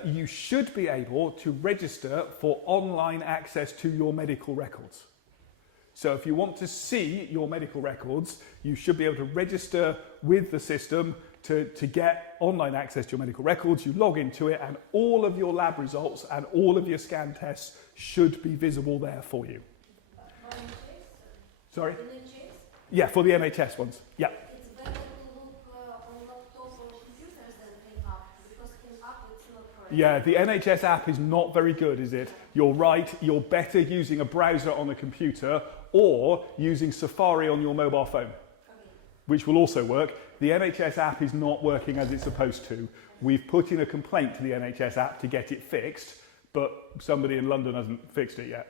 You should be able to register for online access to your medical records. So if you want to see your medical records, you should be able to register with the system to get online access to your medical records. You log into it, and all of your lab results and all of your scan tests should be visible there for you. Sorry? In the gym? Yeah, for the NHS ones. Yeah. It's better to look on laptop or computers than in app, because in app it's not correct. Yeah, the NHS app is not very good, is it? You're right, you're better using a browser on a computer or using Safari on your mobile phone, which will also work. The NHS app is not working as it's supposed to. We've put in a complaint to the NHS app to get it fixed, but somebody in London hasn't fixed it yet.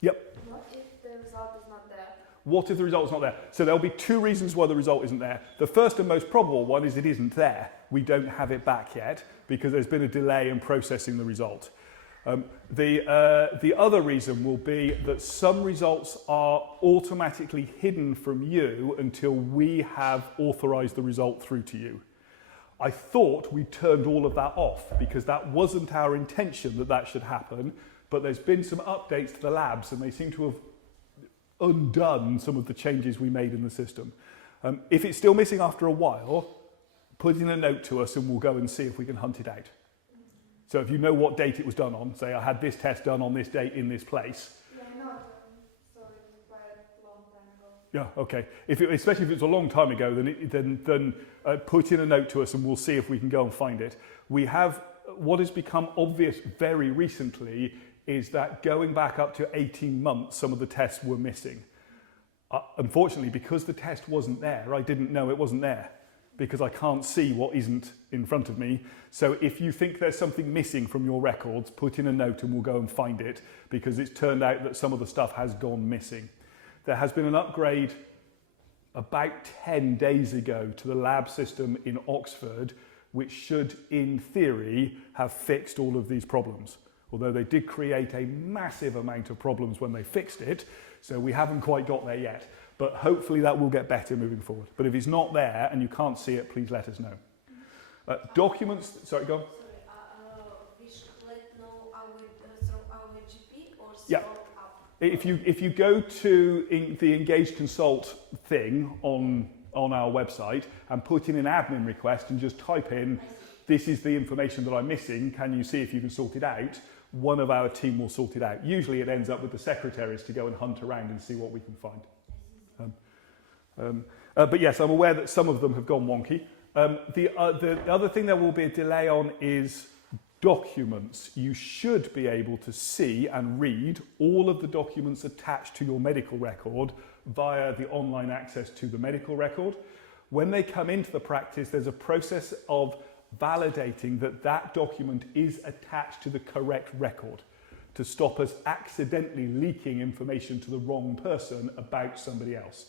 Yep. What if the result is not there? What if the result's not there? So there'll be two reasons why the result isn't there. The first and most probable one is it isn't there. We don't have it back yet because there's been a delay in processing the result. The other reason will be that some results are automatically hidden from you until we have authorised the result through to you. I thought we turned all of that off because that wasn't our intention that that should happen, but there's been some updates to the labs and they seem to have undone some of the changes we made in the system. If it's still missing after a while, put in a note to us and we'll go and see if we can hunt it out. So if you know what date it was done on, say I had this test done on this date in this place. Yeah, I know. So it was quite a long time ago. Yeah, okay. Especially if it's a long time ago, then put in a note to us and we'll see if we can go and find it. We have, what has become obvious very recently is that going back up to 18 months, some of the tests were missing. Unfortunately, because the test wasn't there, I didn't know it wasn't there because I can't see what isn't in front of me. So if you think there's something missing from your records, put in a note and we'll go and find it because it's turned out that some of the stuff has gone missing. There has been an upgrade about 10 days ago to the lab system in Oxford, which should, in theory, have fixed all of these problems. Although they did create a massive amount of problems when they fixed it, so we haven't quite got there yet. But hopefully that will get better moving forward. But if it's not there and you can't see it, please let us know. Documents, sorry, go on. We should let know through our GP or through Yeah. app? If you go to the Engage Consult thing on our website and put in an admin request and just type in, this is the information that I'm missing, can you see if you can sort it out? One of our team will sort it out. Usually it ends up with the secretaries to go and hunt around and see what we can find. But yes, I'm aware that some of them have gone wonky. The other thing there will be a delay on is documents. You should be able to see and read all of the documents attached to your medical record via the online access to the medical record. When they come into the practice, there's a process of validating that that document is attached to the correct record to stop us accidentally leaking information to the wrong person about somebody else.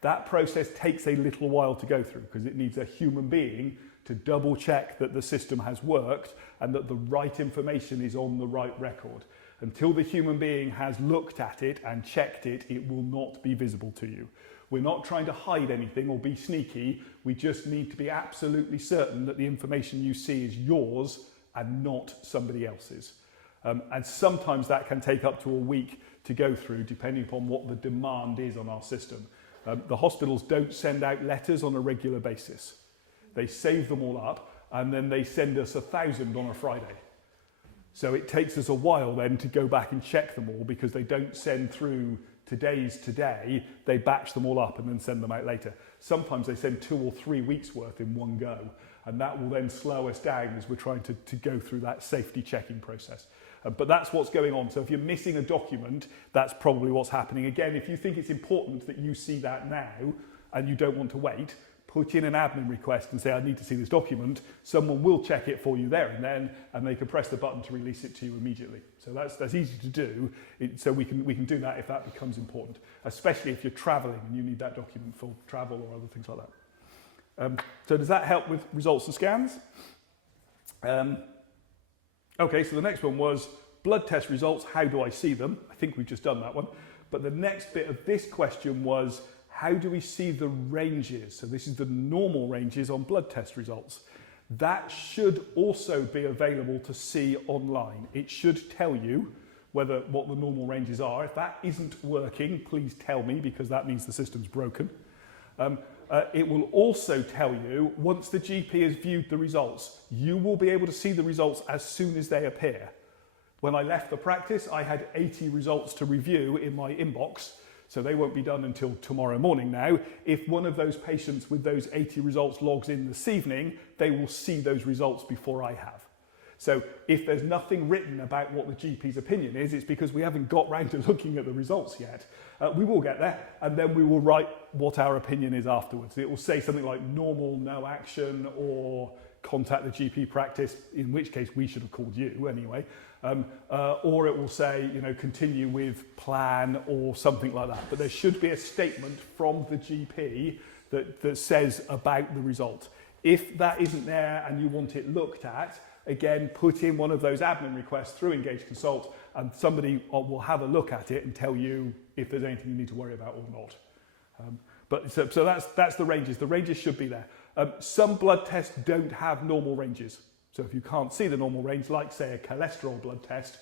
That process takes a little while to go through because it needs a human being to double check that the system has worked and that the right information is on the right record. Until the human being has looked at it and checked it, it will not be visible to you. We're not trying to hide anything or be sneaky. We just need to be absolutely certain that the information you see is yours and not somebody else's. And sometimes that can take up to a week to go through, depending upon what the demand is on our system. The hospitals don't send out letters on a regular basis. They save them all up and then they send us 1,000 on a Friday. So it takes us a while then to go back and check them all because they don't send through today's today, they batch them all up and then send them out later. Sometimes they send 2 or 3 weeks worth in one go, and that will then slow us down as we're trying to go through that safety checking process. But that's what's going on. So if you're missing a document, that's probably what's happening. Again, if you think it's important that you see that now and you don't want to wait, put in an admin request and say, I need to see this document. Someone will check it for you there and then, and they can press the button to release it to you immediately. So that's easy to do. So we can do that if that becomes important, especially if you're traveling and you need that document for travel or other things like that. So does that help with results and scans? Okay, so the next one was blood test results. How do I see them? I think we've just done that one. But the next bit of this question was, how do we see the ranges? So this is the normal ranges on blood test results. That should also be available to see online. It should tell you what the normal ranges are. If that isn't working, please tell me because that means the system's broken. It will also tell you, once the GP has viewed the results, you will be able to see the results as soon as they appear. When I left the practice, I had 80 results to review in my inbox. So they won't be done until tomorrow morning now. If one of those patients with those 80 results logs in this evening, they will see those results before I have. So if there's nothing written about what the GP's opinion is, it's because we haven't got round to looking at the results yet. We will get there, and then we will write what our opinion is afterwards. It will say something like normal, no action, or contact the GP practice, in which case we should have called you anyway. Or it will say, you know, continue with plan or something like that. But there should be a statement from the GP that says about the result. If that isn't there and you want it looked at, again, put in one of those admin requests through Engage Consult, and somebody will have a look at it and tell you if there's anything you need to worry about or not. So that's the ranges. The ranges should be there. Some blood tests don't have normal ranges. So if you can't see the normal range, like say a cholesterol blood test,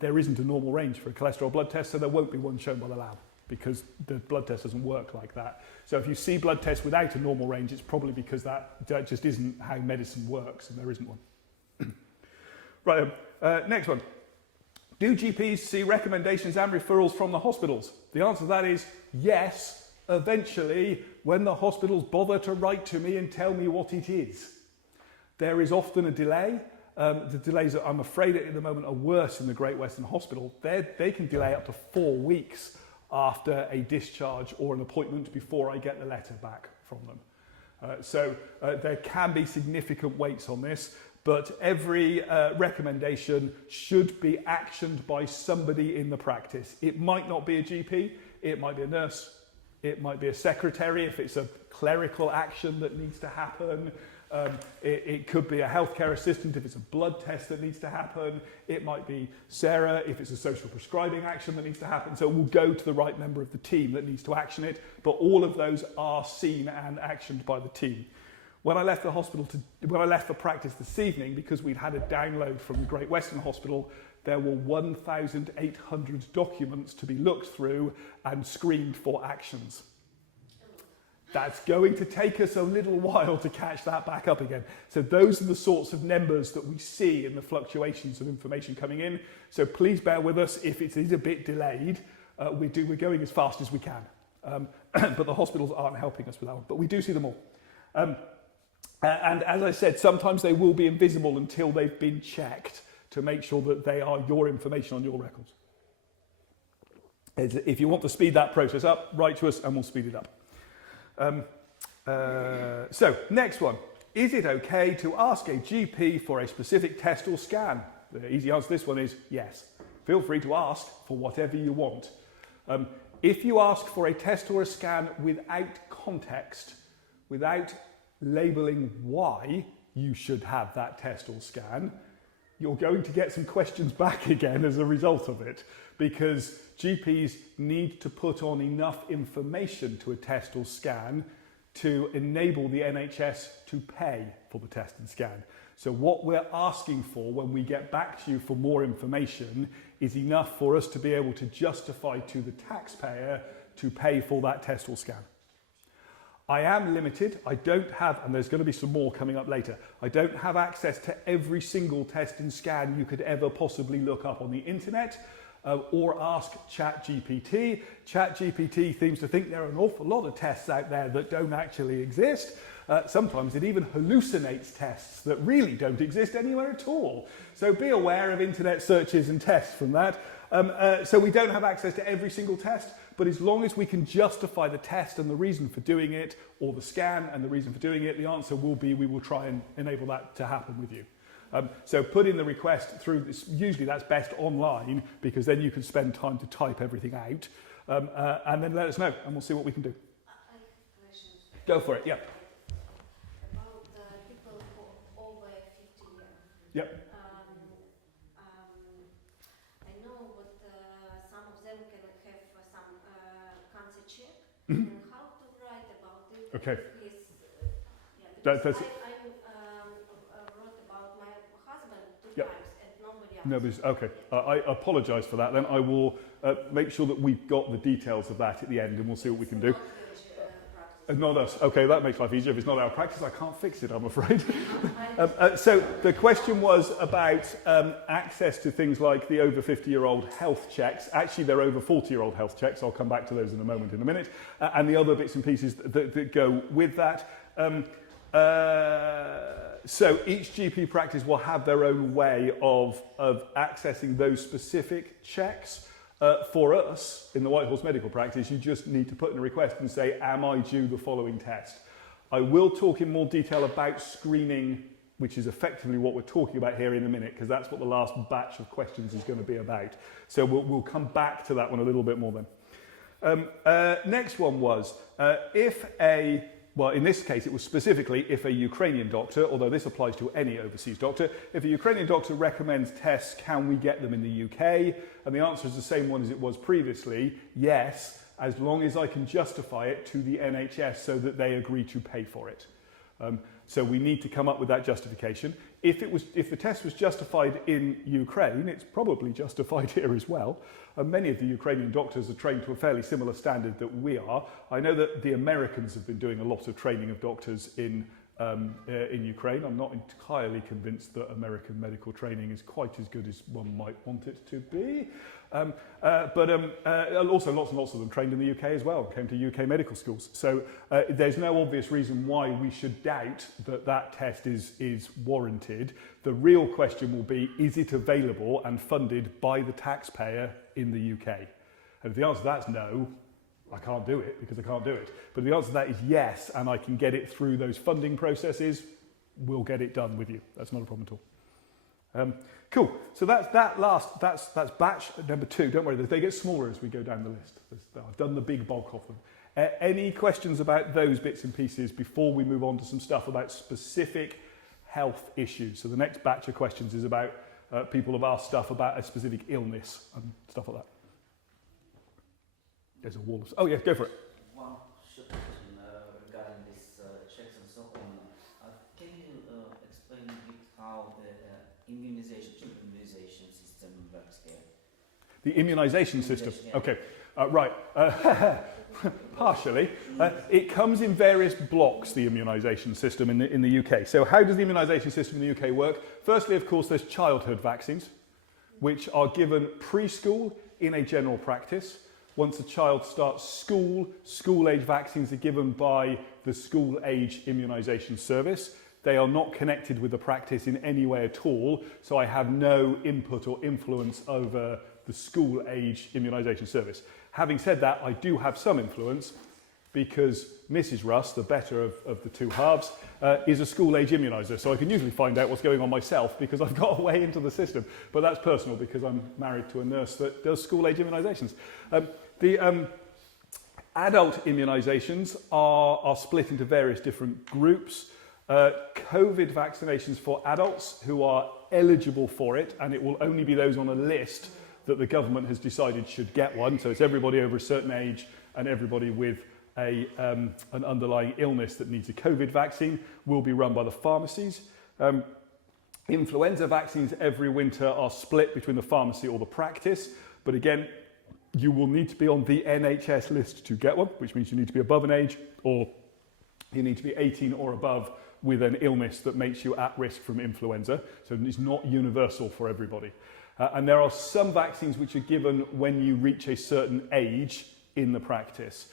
there isn't a normal range for a cholesterol blood test, so there won't be one shown by the lab because the blood test doesn't work like that. So if you see blood tests without a normal range, it's probably because that just isn't how medicine works, and there isn't one. Right, next one. Do GPs see recommendations and referrals from the hospitals? The answer to that is yes, eventually, when the hospitals bother to write to me and tell me what it is. There is often a delay. The delays, I'm afraid, at the moment are worse in the Great Western Hospital. They can delay up to 4 weeks after a discharge or an appointment before I get the letter back from them. So there can be significant waits on this. But every recommendation should be actioned by somebody in the practice. It might not be a GP, it might be a nurse, it might be a secretary if it's a clerical action that needs to happen. It could be a healthcare assistant if it's a blood test that needs to happen. It might be Sarah if it's a social prescribing action that needs to happen. So it will go to the right member of the team that needs to action it. But all of those are seen and actioned by the team. When I left the practice this evening, because we'd had a download from the Great Western Hospital, there were 1,800 documents to be looked through and screened for actions. That's going to take us a little while to catch that back up again. So those are the sorts of numbers that we see in the fluctuations of information coming in. So please bear with us if it is a bit delayed. We're going as fast as we can. But the hospitals aren't helping us with that one. But we do see them all. And as I said, sometimes they will be invisible until they've been checked to make sure that they are your information on your records. If you want to speed that process up, write to us and we'll speed it up. So, next one. Is it okay to ask a GP for a specific test or scan? The easy answer to this one is yes. Feel free to ask for whatever you want. If you ask for a test or a scan without context, without labelling why you should have that test or scan, you're going to get some questions back again as a result of it, because GPs need to put on enough information to a test or scan to enable the NHS to pay for the test and scan. So what we're asking for when we get back to you for more information is enough for us to be able to justify to the taxpayer to pay for that test or scan. I am limited. I don't have, and there's going to be some more coming up later, I don't have access to every single test and scan you could ever possibly look up on the internet or ask ChatGPT. ChatGPT seems to think there are an awful lot of tests out there that don't actually exist. Sometimes it even hallucinates tests that really don't exist anywhere at all. So be aware of internet searches and tests from that. So we don't have access to every single test. But as long as we can justify the test and the reason for doing it, or the scan and the reason for doing it, the answer will be we will try and enable that to happen with you. So put in the request through this. Usually that's best online, because then you can spend time to type everything out. And then let us know, and we'll see what we can do. I have questions. Go for it, yeah. About people who are over 50 years. Yep. I know what some of them can have some cancer check. Mhm. And how to write about it? Okay. Is, That's I wrote about my husband 2 Yep. times and nobody else. Nobody's, okay. I apologise for that then. I will make sure that we've got the details of that at the end, and we'll see what we can do. Not practice. Not us. Okay, that makes life easier. If it's not our practice, I can't fix it, I'm afraid. So the question was about access to things like the over 50-year-old health checks. Actually, they're over 40-year-old health checks. I'll come back to those in a moment, and the other bits and pieces that go with that. So each GP practice will have their own way of accessing those specific checks. For us, in the White Horse Medical Practice, you just need to put in a request and say, am I due the following test? I will talk in more detail about screening, which is effectively what we're talking about here in a minute, because that's what the last batch of questions is going to be about. So we'll come back to that one a little bit more then. Next one was, well, in this case, it was specifically if a Ukrainian doctor, although this applies to any overseas doctor, if a Ukrainian doctor recommends tests, can we get them in the UK? And the answer is the same one as it was previously, yes, as long as I can justify it to the NHS so that they agree to pay for it. So we need to come up with that justification. If the test was justified in Ukraine, it's probably justified here as well. Many of the Ukrainian doctors are trained to a fairly similar standard that we are. I know that the Americans have been doing a lot of training of doctors in Ukraine. I'm not entirely convinced that American medical training is quite as good as one might want it to be. But also lots and lots of them trained in the UK as well, came to UK medical schools. So there's no obvious reason why we should doubt that that test is warranted. The real question will be, is it available and funded by the taxpayer in the UK? And if the answer to that's no, I can't do it because I can't do it. But the answer to that is yes, and I can get it through those funding processes. We'll get it done with you. That's not a problem at all. Cool. So that's batch number 2. Don't worry, they get smaller as we go down the list. I've done the big bulk of them. Any questions about those bits and pieces before we move on to some stuff about specific health issues? So the next batch of questions is about people have asked stuff about a specific illness and stuff like that. There's a wall of... Oh, yeah, go for it. One short question regarding these checks and so on. Can you explain a bit how the immunization system works here? The immunisation system? Yeah. Okay, right. Partially. It comes in various blocks, the immunisation system in the UK. So how does the immunisation system in the UK work? Firstly, of course, there's childhood vaccines, which are given preschool in a general practice. Once a child starts school, school-age vaccines are given by the school-age immunisation service. They are not connected with the practice in any way at all, so I have no input or influence over the school-age immunisation service. Having said that, I do have some influence because Mrs. Russ, the better of the two halves, is a school-age immuniser, so I can usually find out what's going on myself because I've got a way into the system. But that's personal because I'm married to a nurse that does school-age immunisations. The adult immunisations are split into various different groups. COVID vaccinations for adults who are eligible for it, and it will only be those on a list that the government has decided should get one. So it's everybody over a certain age and everybody with an underlying illness that needs a COVID vaccine will be run by the pharmacies. Influenza vaccines every winter are split between the pharmacy or the practice, but again, you will need to be on the NHS list to get one, which means you need to be above an age, or you need to be 18 or above with an illness that makes you at risk from influenza. So it's not universal for everybody. And there are some vaccines which are given when you reach a certain age in the practice.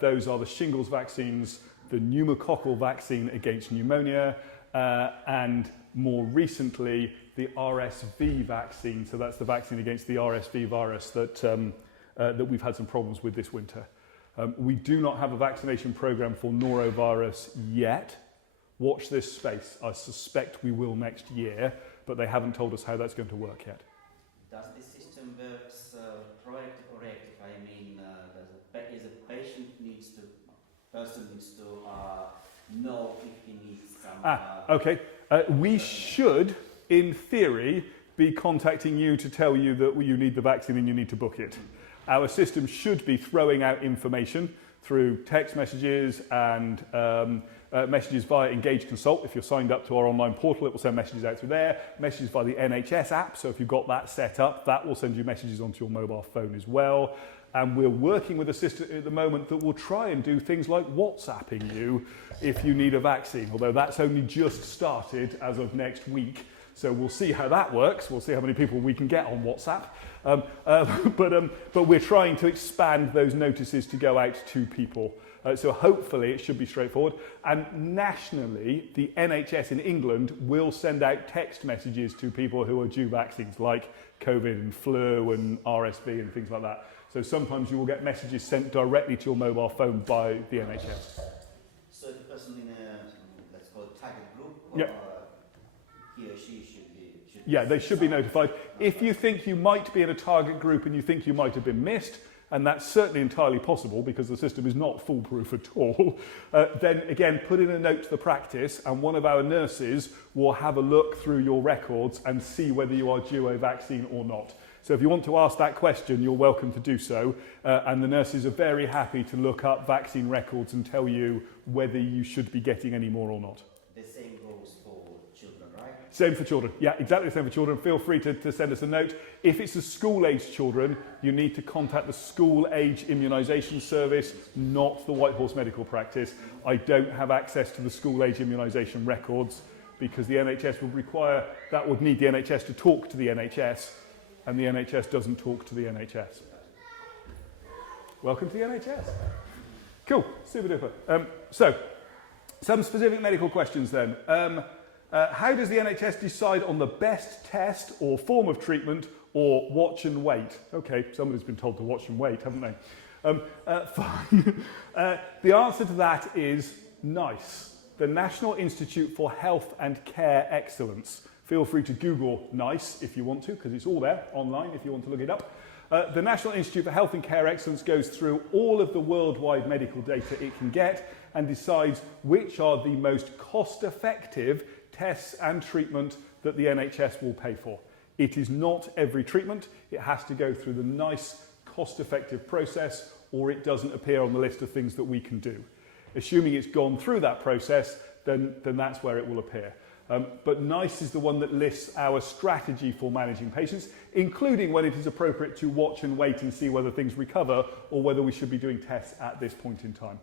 Those are the shingles vaccines, the pneumococcal vaccine against pneumonia, and more recently, the RSV vaccine. So that's the vaccine against the RSV virus that we've had some problems with this winter. We do not have a vaccination program for norovirus yet. Watch this space. I suspect we will next year, but they haven't told us how that's going to work yet. Does this system work proactive or reactive? I mean, is a patient person needs to know if he needs some... Okay. We should, in theory, be contacting you to tell you that you need the vaccine and you need to book it. Our system should be throwing out information through text messages and messages via Engage Consult. If you're signed up to our online portal, it will send messages out through there. Messages via the NHS app, so if you've got that set up, that will send you messages onto your mobile phone as well. And we're working with a system at the moment that will try and do things like WhatsApping you if you need a vaccine, although that's only just started as of next week. So we'll see how that works. We'll see how many people we can get on WhatsApp. But we're trying to expand those notices to go out to people. So hopefully it should be straightforward. And nationally, the NHS in England will send out text messages to people who are due vaccines, like COVID and flu and RSV and things like that. So sometimes you will get messages sent directly to your mobile phone by the NHS. So the person in a, let's call it target group, Yeah. He or she should be... Yeah, they should be notified. If you think you might be in a target group and you think you might have been missed, and that's certainly entirely possible because the system is not foolproof at all, then again, put in a note to the practice and one of our nurses will have a look through your records and see whether you are due a vaccine or not. So if you want to ask that question, you're welcome to do so. And the nurses are very happy to look up vaccine records and tell you whether you should be getting any more or not. The same goes for children, right? Same for children. Yeah, exactly the same for children. Feel free to send us a note. If it's the school-age children, you need to contact the school-age immunisation service, not the White Horse Medical Practice. I don't have access to the school-age immunisation records because the NHS would require, that would need the NHS to talk to the NHS, and the NHS doesn't talk to the NHS. Welcome to the NHS. Cool, super duper. So, some specific medical questions then. How does the NHS decide on the best test or form of treatment or watch and wait? Okay, somebody's been told to watch and wait, haven't they? Fine. The answer to that is NICE, the National Institute for Health and Care Excellence. Feel free to Google NICE if you want to, because it's all there online if you want to look it up. The National Institute for Health and Care Excellence goes through all of the worldwide medical data it can get and decides which are the most cost-effective tests and treatment that the NHS will pay for. It is not every treatment. It has to go through the NICE cost-effective process or it doesn't appear on the list of things that we can do. Assuming it's gone through that process, then that's where it will appear. But NICE is the one that lists our strategy for managing patients, including when it is appropriate to watch and wait and see whether things recover or whether we should be doing tests at this point in time.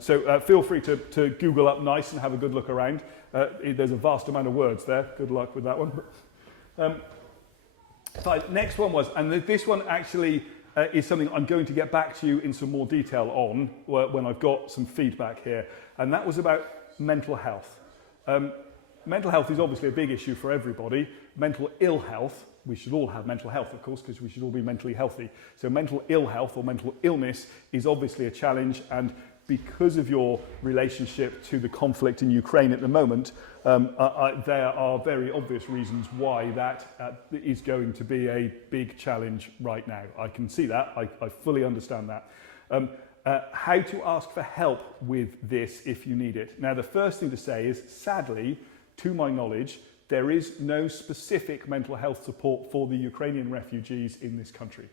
So feel free to Google up NICE and have a good look around. There's a vast amount of words there. Good luck with that one. Fine. Next one was, and this one actually is something I'm going to get back to you in some more detail on when I've got some feedback here, and that was about mental health. Mental health is obviously a big issue for everybody. Mental ill health, we should all have mental health, of course, because we should all be mentally healthy. So mental ill health or mental illness is obviously a challenge, and because of your relationship to the conflict in Ukraine at the moment, there are very obvious reasons why that is going to be a big challenge right now. I can see that. I fully understand that. How to ask for help with this if you need it. Now, the first thing to say is, sadly, to my knowledge, there is no specific mental health support for the Ukrainian refugees in this country.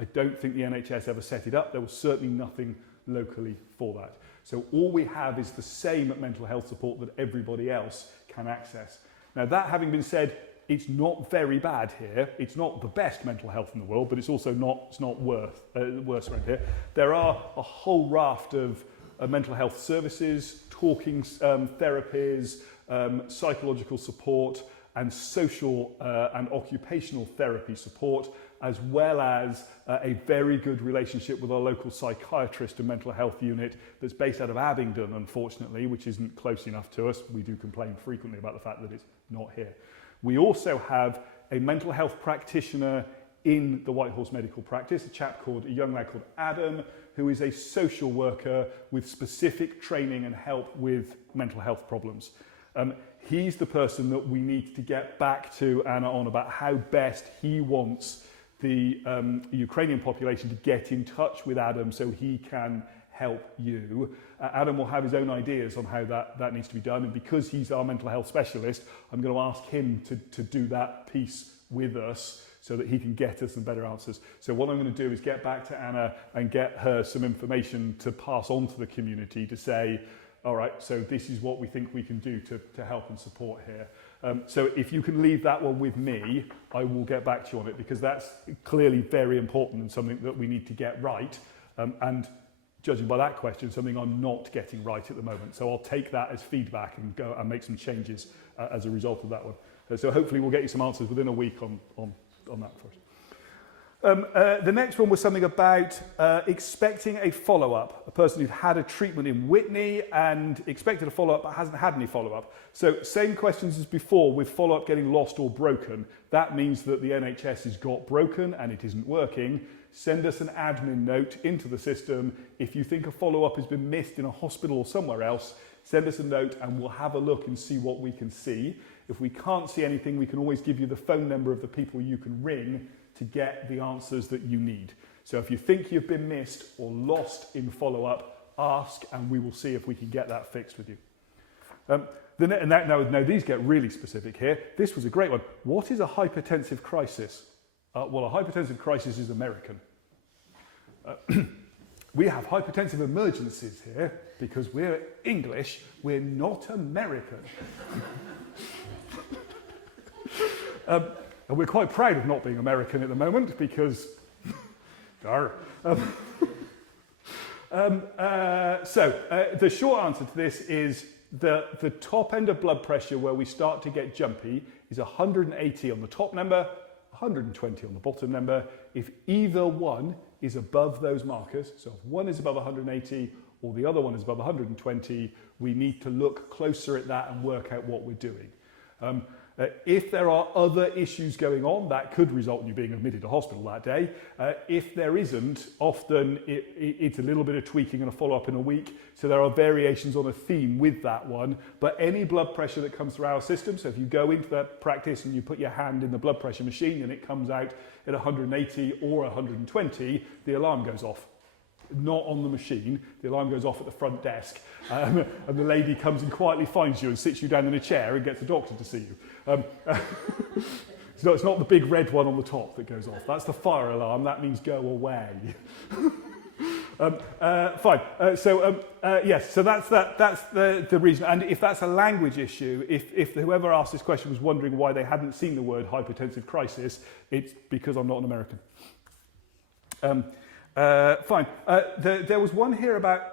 I don't think the NHS ever set it up. There was certainly nothing locally for that. So all we have is the same mental health support that everybody else can access. Now, that having been said, it's not very bad here. It's not the best mental health in the world, but it's also not worse around here. There are a whole raft of mental health services, talking therapies, psychological support, and social and occupational therapy support, as well as a very good relationship with our local psychiatrist and mental health unit that's based out of Abingdon, unfortunately, which isn't close enough to us. We do complain frequently about the fact that it's not here. We also have a mental health practitioner in the White Horse Medical Practice, a young lad called Adam, who is a social worker with specific training and help with mental health problems. He's the person that we need to get back to Anna on about how best he wants the Ukrainian population to get in touch with Adam so he can help you. Adam will have his own ideas on how that needs to be done, and because he's our mental health specialist, I'm going to ask him to do that piece with us so that he can get us some better answers. So what I'm going to do is get back to Anna and get her some information to pass on to the community to say, all right, so this is what we think we can do to help and support here. So if you can leave that one with me, I will get back to you on it, because that's clearly very important and something that we need to get right. And judging by that question, something I'm not getting right at the moment. So I'll take that as feedback and go and make some changes as a result of that one. So hopefully we'll get you some answers within a week on that first. The next one was something about expecting a follow-up. A person who'd had a treatment in Whitney and expected a follow-up but hasn't had any follow-up. So same questions as before, with follow-up getting lost or broken. That means that the NHS has got broken and it isn't working. Send us an admin note into the system. If you think a follow-up has been missed in a hospital or somewhere else, send us a note and we'll have a look and see what we can see. If we can't see anything, we can always give you the phone number of the people you can ring to get the answers that you need. So if you think you've been missed or lost in follow-up, ask and we will see if we can get that fixed with you. Now these get really specific here. This was a great one. What is a hypertensive crisis? Well, a hypertensive crisis is American. We have hypertensive emergencies here because we're English, we're not American. And we're quite proud of not being American at the moment because, the short answer to this is the top end of blood pressure where we start to get jumpy is 180 on the top number, 120 on the bottom number. If either one is above those markers, so if one is above 180 or the other one is above 120, we need to look closer at that and work out what we're doing. If there are other issues going on, that could result in you being admitted to hospital that day. If there isn't, often it's a little bit of tweaking and a follow-up in a week. So there are variations on a theme with that one. But any blood pressure that comes through our system, so if you go into that practice and you put your hand in the blood pressure machine and it comes out at 180 or 120, the alarm goes off. Not on the machine, the alarm goes off at the front desk and the lady comes and quietly finds you and sits you down in a chair and gets the doctor to see you. So it's not the big red one on the top that goes off, that's the fire alarm, that means go away. Fine, yes, so that's the reason. And if that's a language issue, if whoever asked this question was wondering why they hadn't seen the word hypertensive crisis, it's because I'm not an American. Fine. There was one here about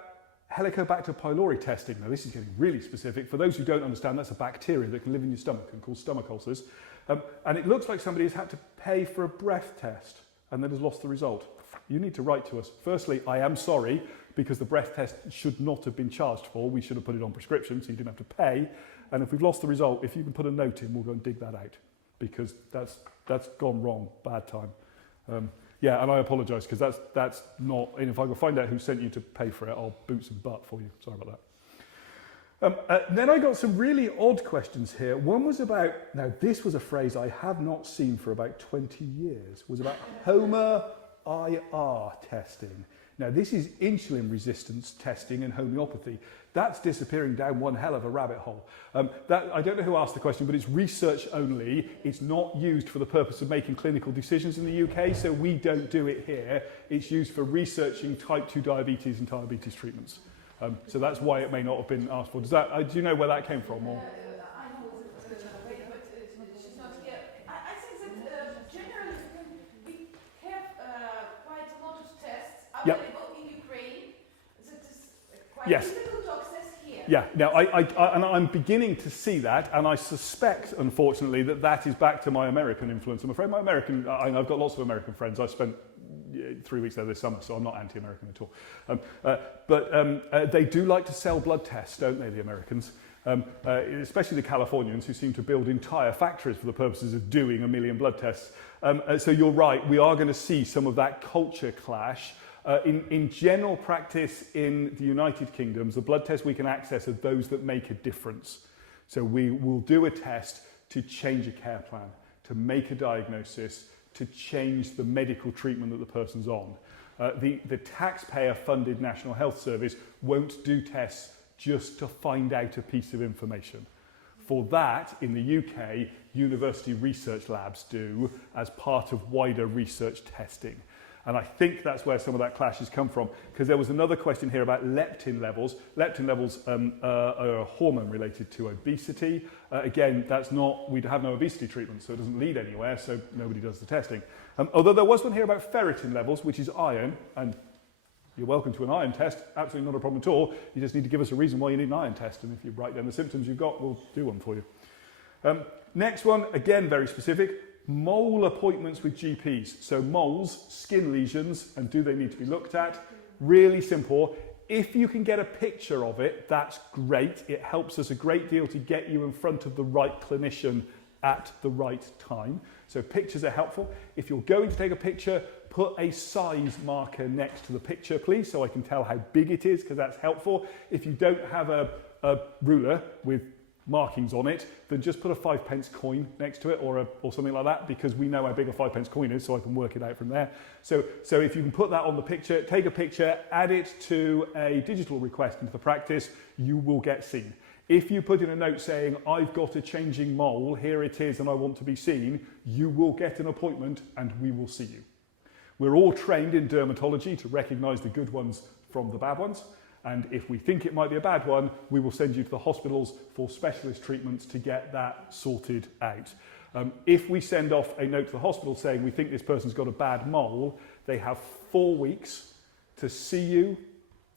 Helicobacter pylori testing. Now, this is getting really specific. For those who don't understand, that's a bacteria that can live in your stomach and cause stomach ulcers. And it looks like somebody has had to pay for a breath test and then has lost the result. You need to write to us. Firstly, I am sorry, because the breath test should not have been charged for. We should have put it on prescription, so you didn't have to pay. And if we've lost the result, if you can put a note in, we'll go and dig that out, because that's gone wrong, bad time. Yeah, and I apologise, because that's not, and if I can find out who sent you to pay for it, I'll boot some butt for you. Sorry about that. Then I got some really odd questions here. One was about, now this was a phrase I have not seen for about 20 years, was about HOMA-IR testing. Now this is insulin resistance testing in homeopathy. That's disappearing down one hell of a rabbit hole. I don't know who asked the question, but it's research only. It's not used for the purpose of making clinical decisions in the UK, so we don't do it here. It's used for researching type 2 diabetes and diabetes treatments. So that's why it may not have been asked for. Do you know where that came from? Or? I know it's wait, but she's not here. I think that generally we have quite a lot of tests available in Ukraine. That is quite difficult to access here. Yeah, now and I'm beginning to see that, and I suspect, unfortunately, that is back to my American influence. I'm afraid I've got lots of American friends. I spent 3 weeks there this summer, so I'm not anti-American at all. But they do like to sell blood tests, don't they, the Americans? Especially the Californians, who seem to build entire factories for the purposes of doing 1 million blood tests. So you're right, we are going to see some of that culture clash. In general practice in the United Kingdom, the blood tests we can access are those that make a difference. So we will do a test to change a care plan, to make a diagnosis, to change the medical treatment that the person's on. The taxpayer-funded National Health Service won't do tests just to find out a piece of information. For that, in the UK, university research labs do as part of wider research testing. And I think that's where some of that clash has come from, because there was another question here about leptin levels. Leptin levels are a hormone related to obesity. Again, that's not, we have no obesity treatment, so it doesn't lead anywhere, so nobody does the testing. Although there was one here about ferritin levels, which is iron, and you're welcome to an iron test, absolutely not a problem at all. You just need to give us a reason why you need an iron test, and if you write down the symptoms you've got, we'll do one for you. Next one, again, very specific. Mole appointments with GPs. So moles, skin lesions, and do they need to be looked at? Really simple. If you can get a picture of it, that's great. It helps us a great deal to get you in front of the right clinician at the right time. So pictures are helpful. If you're going to take a picture, put a size marker next to the picture, please, so I can tell how big it is, because that's helpful. If you don't have a ruler with markings on it, then just put a 5p coin next to it, or something like that, because we know how big a 5p coin is, so I can work it out from there. So if you can put that on the picture, take a picture, add it to a digital request into the practice, you will get seen. If you put in a note saying, I've got a changing mole, here it is, and I want to be seen, you will get an appointment and we will see you. We're all trained in dermatology to recognise the good ones from the bad ones. And if we think it might be a bad one, we will send you to the hospitals for specialist treatments to get that sorted out. If we send off a note to the hospital saying we think this person's got a bad mole, they have 4 weeks to see you,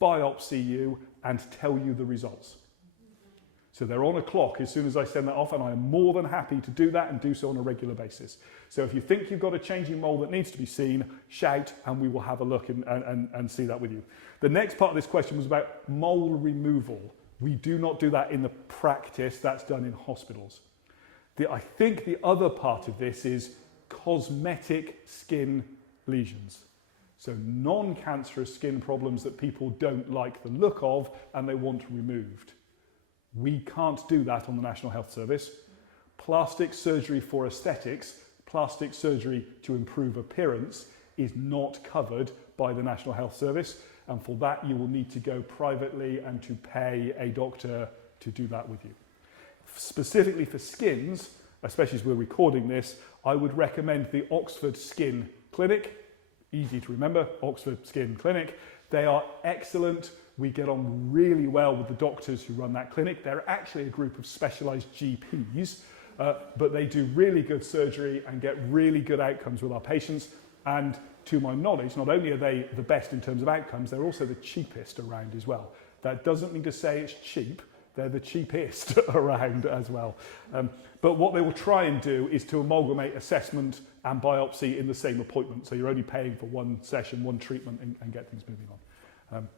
biopsy you, and tell you the results. So they're on a clock as soon as I send that off, and I am more than happy to do that and do so on a regular basis. So if you think you've got a changing mole that needs to be seen, shout and we will have a look and see that with you. The next part of this question was about mole removal. We do not do that in the practice, that's done in hospitals. I think the other part of this is cosmetic skin lesions. So non-cancerous skin problems that people don't like the look of and they want removed. We can't do that on the National Health Service. Plastic surgery for aesthetics, plastic surgery to improve appearance is not covered by the National Health Service, and for that you will need to go privately and to pay a doctor to do that with you. Specifically for skins, especially as we're recording this, I would recommend the Oxford Skin Clinic. Easy to remember, Oxford Skin Clinic. They are excellent. We get on really well with the doctors who run that clinic. They're actually a group of specialised GPs, but they do really good surgery and get really good outcomes with our patients. And to my knowledge, not only are they the best in terms of outcomes, they're also the cheapest around as well. That doesn't mean to say it's cheap. They're the cheapest around as well. But what they will try and do is to amalgamate assessment and biopsy in the same appointment. So you're only paying for one session, one treatment, and get things moving on.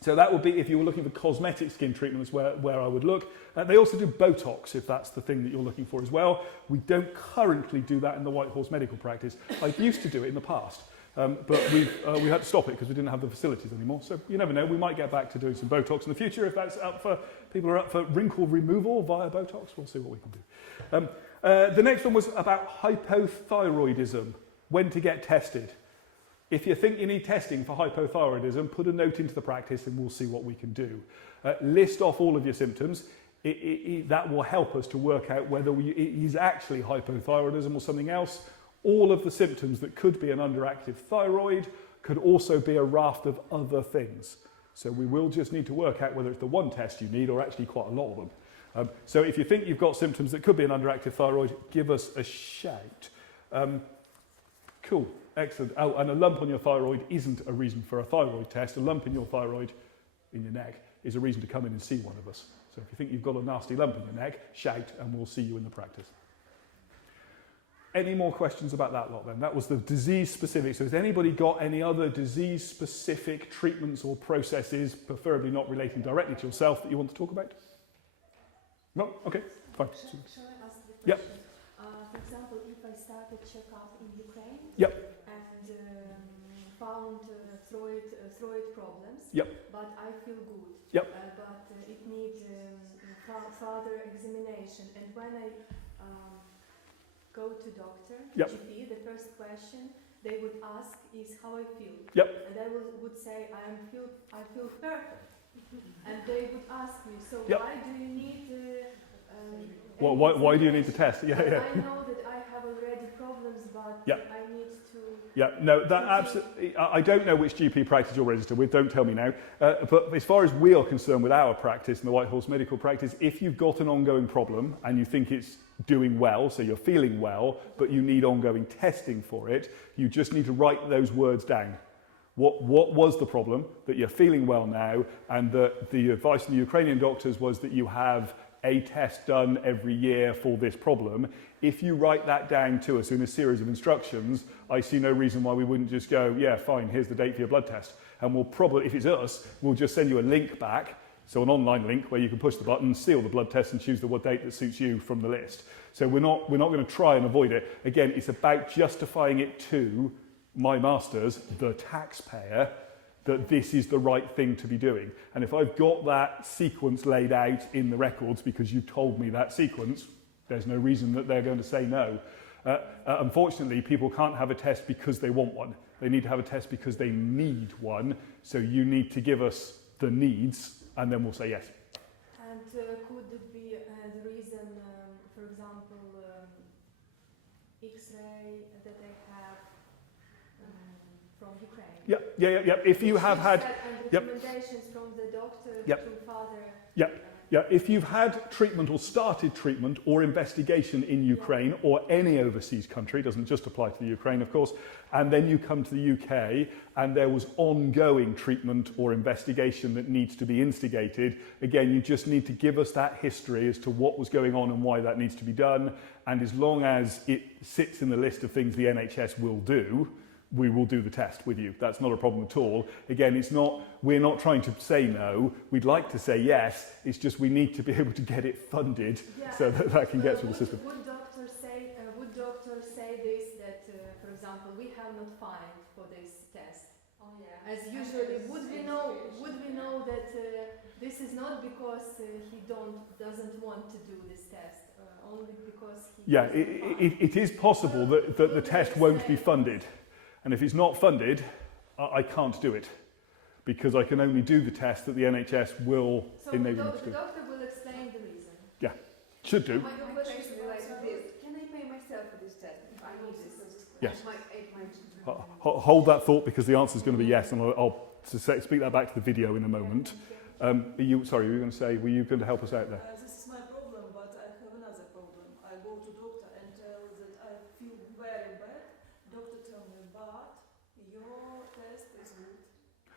So that would be, if you were looking for cosmetic skin treatments, where I would look. They also do Botox, if that's the thing that you're looking for as well. We don't currently do that in the White Horse Medical Practice. I used to do it in the past, but we had to stop it because we didn't have the facilities anymore. So you never know, we might get back to doing some Botox in the future if that's up for, people are up for wrinkle removal via Botox. We'll see what we can do. The next one was about hypothyroidism, when to get tested. If you think you need testing for hypothyroidism, put a note into the practice and we'll see what we can do. List off all of your symptoms. That will help us to work out whether it is actually hypothyroidism or something else. All of the symptoms that could be an underactive thyroid could also be a raft of other things. So we will just need to work out whether it's the one test you need or actually quite a lot of them. So if you think you've got symptoms that could be an underactive thyroid, give us a shout. Cool. Excellent. Oh, and a lump on your thyroid isn't a reason for a thyroid test. A lump in your thyroid, in your neck, is a reason to come in and see one of us. So if you think you've got a nasty lump in your neck, shout and we'll see you in the practice. Any more questions about that lot then? That was the disease specific. So has anybody got any other disease specific treatments or processes, preferably not relating directly to yourself, that you want to talk about? No? Okay, fine. Shall I ask the question? Yep. For example, if I started check-up in Ukraine, Yep. and found thyroid problems, Yep. but I feel good. Yep. But it needs further examination. And when I go to doctor, Yep. GP, the first question they would ask is how I feel. Yep. And I would say I feel perfect. And they would ask me, so Yep. why do you need? Why do you need to test? Yeah. I know that I have already problems, but Yep. I need to Yeah, no, that absolutely. I don't know which GP practice you're registered with. Don't tell me now. But as far as we are concerned with our practice in the White Horse Medical Practice, if you've got an ongoing problem and you think it's doing well, so you're feeling well, but you need ongoing testing for it, you just need to write those words down. What was the problem? That you're feeling well now, and that the advice from the Ukrainian doctors was that you have a test done every year for this problem. If you write that down to us in a series of instructions, I see no reason why we wouldn't just go, yeah, fine, here's the date for your blood test. And we'll probably, if it's us, we'll just send you a link back, so an online link where you can push the button, seal the blood test and choose the date that suits you from the list. So we're not going to try and avoid it. Again, it's about justifying it to my masters, the taxpayer, that this is the right thing to be doing. And if I've got that sequence laid out in the records because you told me that sequence, there's no reason that they're going to say no. Unfortunately, people can't have a test because they want one. They need to have a test because they need one. So you need to give us the needs, and then we'll say yes. And could it be the reason, for example, X-ray that they have from Ukraine? Yeah. If you have had... And recommendations from the doctor to father... Yeah, if you've had treatment or started treatment or investigation in Ukraine or any overseas country, doesn't just apply to the Ukraine, of course, and then you come to the UK and there was ongoing treatment or investigation that needs to be instigated, again, you just need to give us that history as to what was going on and why that needs to be done. And as long as it sits in the list of things the NHS will do, we will do the test with you. That's not a problem at all. Again, we're not trying to say no. We'd like to say yes. It's just we need to be able to get it funded so that can get through the system. Would doctors say this, that, for example, we have not fined for this test? Oh yeah. As usually, would we know that this is not because he doesn't want to do this test, only because he... Yeah, it is possible that the test won't be funded. And if it's not funded, I can't do it because I can only do the test that the NHS will enable me to do. So the doctor will explain the reason? Yeah, should do. My question is like this. Can I pay myself for this test if I need this? Yes. My Hold that thought because the answer is going to be yes, and I'll speak that back to the video in a moment. Were you going to help us out there? This is my problem, but I have another problem. I go to doctor and tell that I feel very bad. Doctor tell me, but your test is good.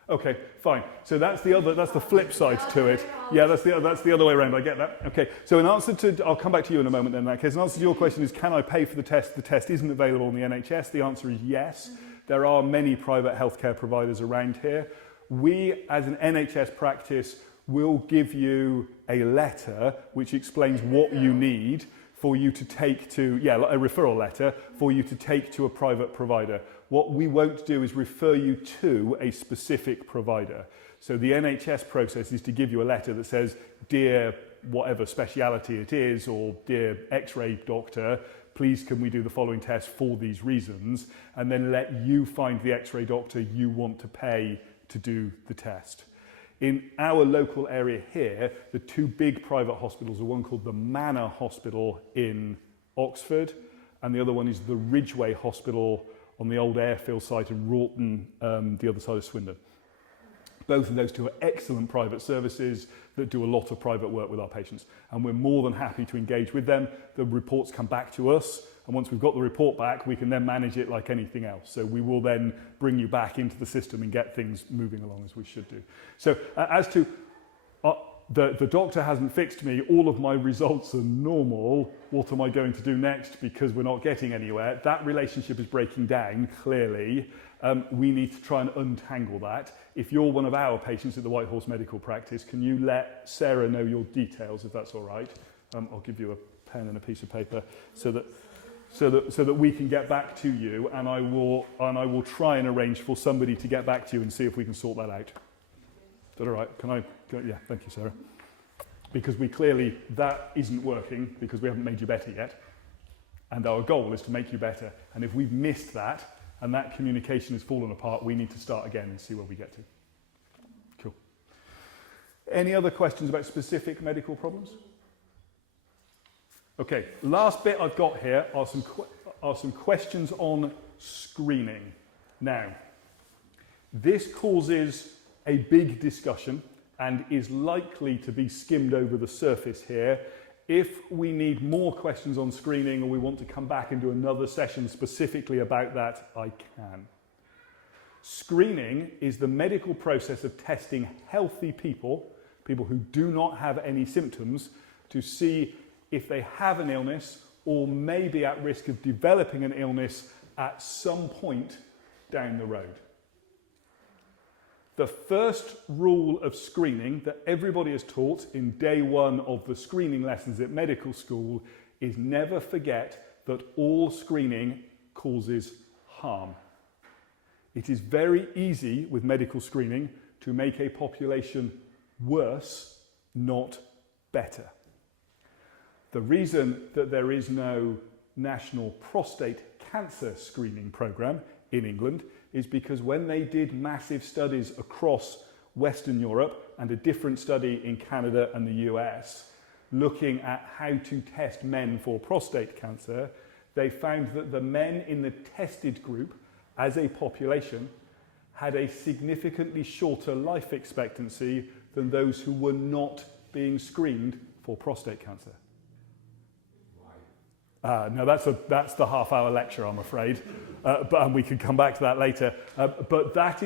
Okay, fine. So that's the flip side to it. Yeah, that's the other way around. I get that. Okay. So in answer to, I'll come back to you in a moment then in that case. In answer to your question is, can I pay for the test? The test isn't available in the NHS. The answer is yes. There are many private healthcare providers around here. We, as an NHS practice, will give you a letter which explains what you need for you to take to, a referral letter for you to take to a private provider. What we won't do is refer you to a specific provider. So the NHS process is to give you a letter that says, dear whatever speciality it is, or dear X-ray doctor, please can we do the following test for these reasons, and then let you find the X-ray doctor you want to pay to do the test. In our local area here, the two big private hospitals are one called the Manor Hospital in Oxford, and the other one is the Ridgeway Hospital on the old airfield site in Wroughton, the other side of Swindon. Both of those two are excellent private services that do a lot of private work with our patients, and we're more than happy to engage with them. The reports come back to us, and once we've got the report back, we can then manage it like anything else. So we will then bring you back into the system and get things moving along as we should do. So as to the doctor hasn't fixed me, all of my results are normal, what am I going to do next because we're not getting anywhere? That relationship is breaking down, clearly. We need to try and untangle that. If you're one of our patients at the White Horse Medical Practice, can you let Sarah know your details, if that's all right? I'll give you a pen and a piece of paper so that we can get back to you, and I will try and arrange for somebody to get back to you and see if we can sort that out. Is that all right? Yeah, thank you, Sarah. Because that isn't working because we haven't made you better yet. And our goal is to make you better. And if we've missed that, and that communication has fallen apart, we need to start again and see where we get to. Cool. Any other questions about specific medical problems? Okay, last bit I've got here are some questions on screening. Now, this causes a big discussion and is likely to be skimmed over the surface here. If we need more questions on screening or we want to come back and do another session specifically about that, I can. Screening is the medical process of testing healthy people, people who do not have any symptoms, to see if they have an illness or may be at risk of developing an illness at some point down the road. The first rule of screening that everybody is taught in day one of the screening lessons at medical school is never forget that all screening causes harm. It is very easy with medical screening to make a population worse, not better. The reason that there is no national prostate cancer screening programme in England is because when they did massive studies across Western Europe and a different study in Canada and the US looking at how to test men for prostate cancer, they found that the men in the tested group as a population had a significantly shorter life expectancy than those who were not being screened for prostate cancer. No, that's the half-hour lecture, I'm afraid, and we can come back to that later. But that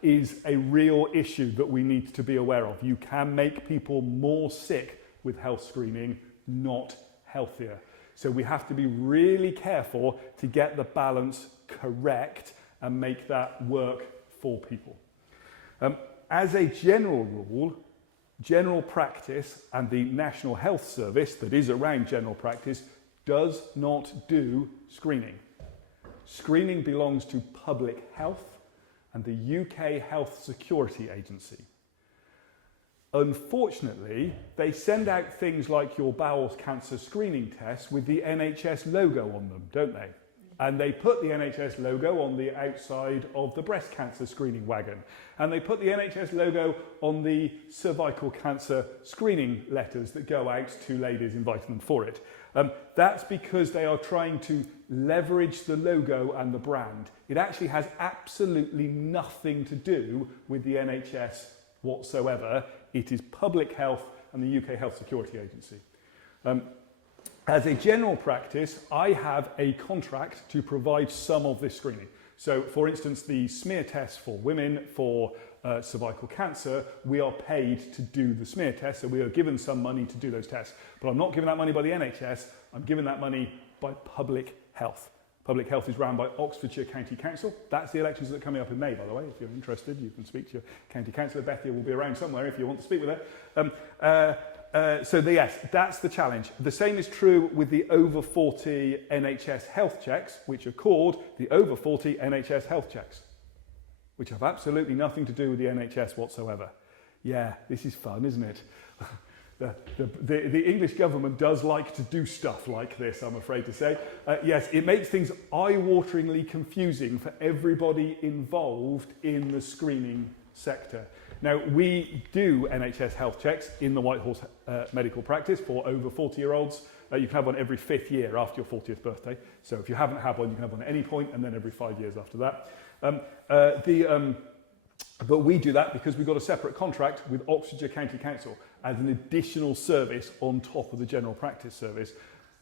is a real issue that we need to be aware of. You can make people more sick with health screening, not healthier. So we have to be really careful to get the balance correct and make that work for people. As a general rule, general practice and the National Health Service that is around general practice does not do screening. Screening belongs to public health and the UK Health Security Agency. Unfortunately, they send out things like your bowel cancer screening tests with the NHS logo on them, don't they? And they put the NHS logo on the outside of the breast cancer screening wagon. And they put the NHS logo on the cervical cancer screening letters that go out to ladies inviting them for it. That's because they are trying to leverage the logo and the brand. It actually has absolutely nothing to do with the NHS whatsoever. It is public health and the UK Health Security Agency. As a general practice, I have a contract to provide some of this screening. So, for instance, the smear tests for women for cervical cancer, we are paid to do the smear test, so we are given some money to do those tests. But I'm not given that money by the NHS, I'm given that money by public health. Public health is run by Oxfordshire County Council. That's the elections that are coming up in May, by the way. If you're interested, you can speak to your county councillor. Bethia will be around somewhere if you want to speak with her. Yes, that's the challenge. The same is true with the over 40 NHS health checks, which are called the over 40 NHS health checks, which have absolutely nothing to do with the NHS whatsoever. Yeah, this is fun, isn't it? The English government does like to do stuff like this, I'm afraid to say. Yes, it makes things eye-wateringly confusing for everybody involved in the screening sector. Now, we do NHS health checks in the Whitehorse medical practice for over 40-year-olds. You can have one every 5th year after your 40th birthday. So if you haven't had one, you can have one at any point, and then every 5 years after that. But we do that because we've got a separate contract with Oxfordshire County Council as an additional service on top of the general practice service.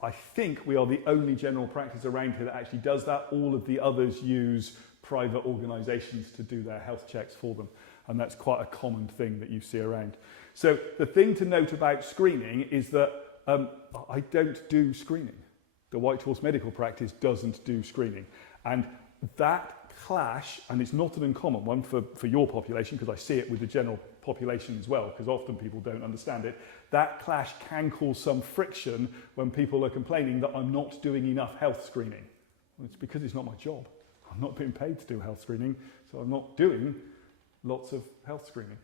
I think we are the only general practice around here that actually does that. All of the others use private organisations to do their health checks for them. And that's quite a common thing that you see around. So the thing to note about screening is that I don't do screening. The Whitehorse medical practice doesn't do screening. And that clash, and it's not an uncommon one for your population, because I see it with the general population as well, because often people don't understand it, that clash can cause some friction when people are complaining that I'm not doing enough health screening. Well, it's because it's not my job. I'm not being paid to do health screening, so I'm not doing lots of health screening.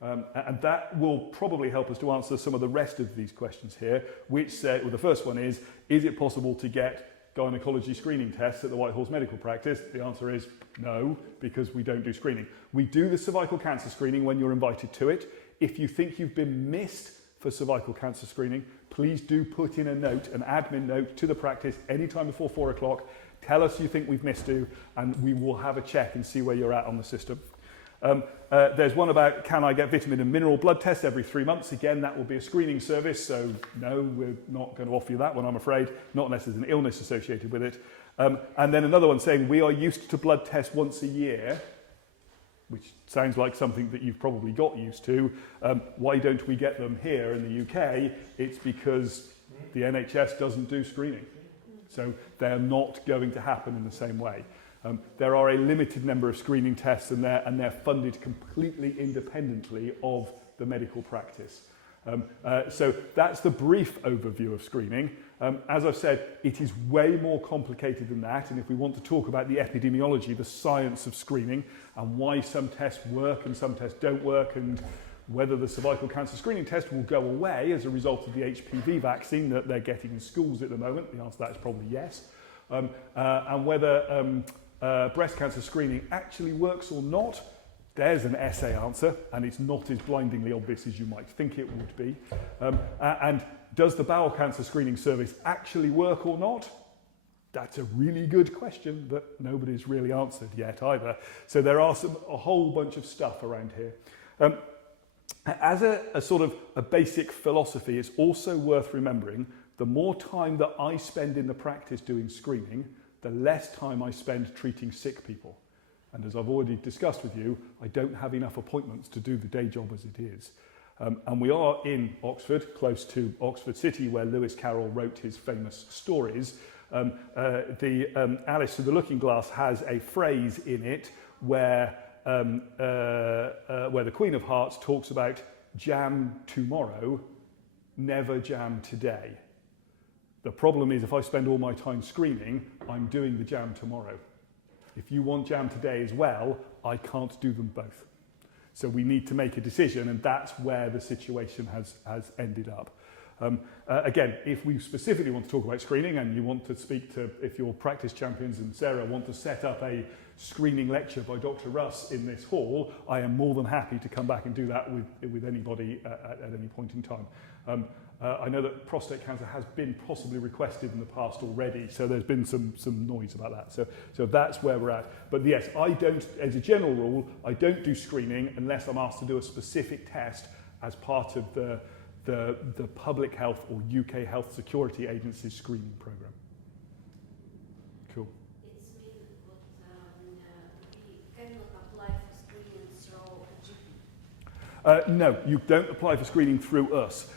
And that will probably help us to answer some of the rest of these questions here, which say, well, the first one is it possible to get gynecology screening tests at the Whitehorse medical practice? The answer is no, because we don't do screening. We do the cervical cancer screening when you're invited to it. If you think you've been missed for cervical cancer screening, please do put in a note, an admin note to the practice anytime before 4 o'clock. Tell us you think we've missed you, and we will have a check and see where you're at on the system. There's one about, can I get vitamin and mineral blood tests every 3 months? Again, that will be a screening service, so no, we're not going to offer you that one, I'm afraid, not unless there's an illness associated with it. And then another one saying, we are used to blood tests once a year, which sounds like something that you've probably got used to. Why don't we get them here in the UK? It's because the NHS doesn't do screening. So they're not going to happen in the same way. There are a limited number of screening tests, and they're funded completely independently of the medical practice. So that's the brief overview of screening. As I've said, it is way more complicated than that, and if we want to talk about the epidemiology, the science of screening, and why some tests work and some tests don't work, and whether the cervical cancer screening test will go away as a result of the HPV vaccine that they're getting in schools at the moment, the answer to that is probably yes, and whether breast cancer screening actually works or not, there's an essay answer, and it's not as blindingly obvious as you might think it would be. And does the bowel cancer screening service actually work or not? That's a really good question that nobody's really answered yet either. So there are a whole bunch of stuff around here. As a sort of a basic philosophy, it's also worth remembering the more time that I spend in the practice doing screening, the less time I spend treating sick people. And as I've already discussed with you, I don't have enough appointments to do the day job as it is. And we are in Oxford, close to Oxford City, where Lewis Carroll wrote his famous stories. Alice Through the Looking Glass has a phrase in it where the Queen of Hearts talks about jam tomorrow, never jam today. The problem is if I spend all my time screening, I'm doing the jam tomorrow. If you want jam today as well, I can't do them both. So we need to make a decision, and that's where the situation has ended up. Again, if we specifically want to talk about screening and you want to speak to, if your practice champions and Sarah want to set up a screening lecture by Dr. Russ in this hall, I am more than happy to come back and do that with anybody at any point in time. I know that prostate cancer has been possibly requested in the past already, so there's been some noise about that. So that's where we're at. But yes, I don't, as a general rule, I don't do screening unless I'm asked to do a specific test as part of the Public Health or UK Health Security Agency's screening programme. Cool. It's mean what we cannot apply for screening through a GP. No, you don't apply for screening through us.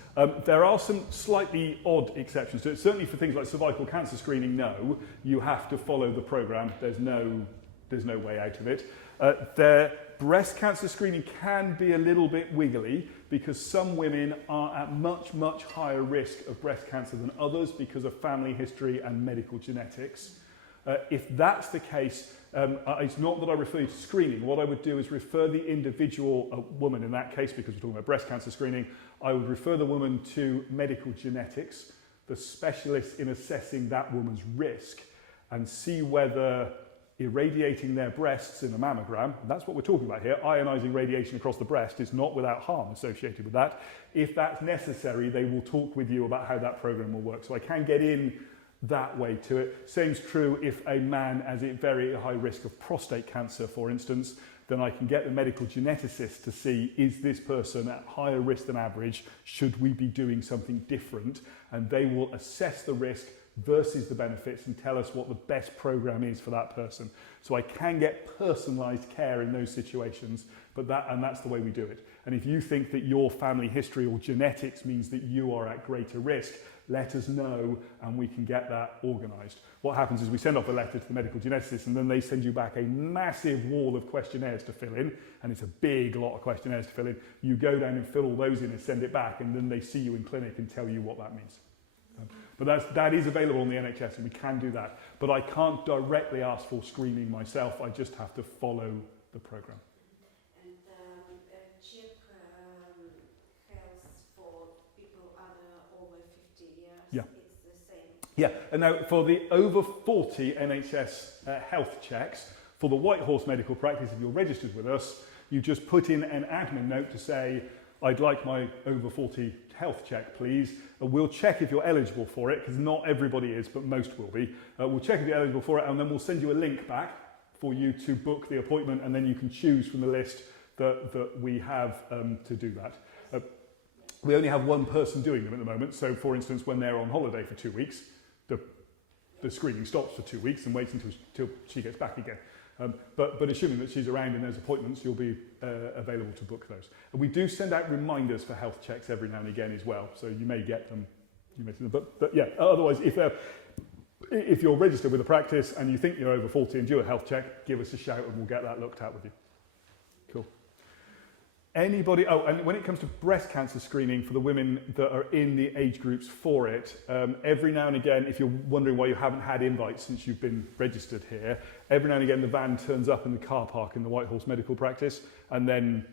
There are some slightly odd exceptions to it. Certainly for things like cervical cancer screening, no, you have to follow the programme. There's no way out of it. Breast cancer screening can be a little bit wiggly because some women are at much, much higher risk of breast cancer than others because of family history and medical genetics. If that's the case, it's not that I refer you to screening. What I would do is refer the individual woman in that case, because we're talking about breast cancer screening, I would refer the woman to medical genetics, the specialist in assessing that woman's risk, and see whether irradiating their breasts in a mammogram, and that's what we're talking about here, ionising radiation across the breast is not without harm associated with that. If that's necessary, they will talk with you about how that programme will work. So I can get in that way to it. Same's true if a man has a very high risk of prostate cancer, for instance, then I can get the medical geneticist to see, is this person at higher risk than average? Should we be doing something different? And they will assess the risk versus the benefits and tell us what the best program is for that person. So I can get personalised care in those situations, but that's the way we do it. And if you think that your family history or genetics means that you are at greater risk, let us know and we can get that organised. What happens is we send off a letter to the medical geneticist and then they send you back a massive wall of questionnaires to fill in, and it's a big lot of questionnaires to fill in. You go down and fill all those in and send it back, and then they see you in clinic and tell you what that means. But that is available on the NHS and we can do that. But I can't directly ask for screening myself, I just have to follow the programme. And check health for people over 50 years, Yeah. it's the same. Yeah, and now for the over 40 NHS health checks, for the White Horse Medical Practice, if you're registered with us, you just put in an admin note to say, I'd like my over 40 health check, please. We'll check if you're eligible for it, because not everybody is, but most will be. We'll check if you're eligible for it, and then we'll send you a link back for you to book the appointment, and then you can choose from the list that we have to do that. We only have one person doing them at the moment, so for instance, when they're on holiday for 2 weeks, the screening stops for 2 weeks and waits until she gets back again. But assuming that she's around and there's appointments, you'll be available to book those. And we do send out reminders for health checks every now and again as well, so you may get them. But yeah, otherwise, if you're registered with a practice and you think you're over 40 and due a health check, give us a shout and we'll get that looked at with you. Cool. Anybody, and when it comes to breast cancer screening for the women that are in the age groups for it, every now and again, if you're wondering why you haven't had invites since you've been registered here, every now and again the van turns up in the car park in the White Horse Medical Practice, and then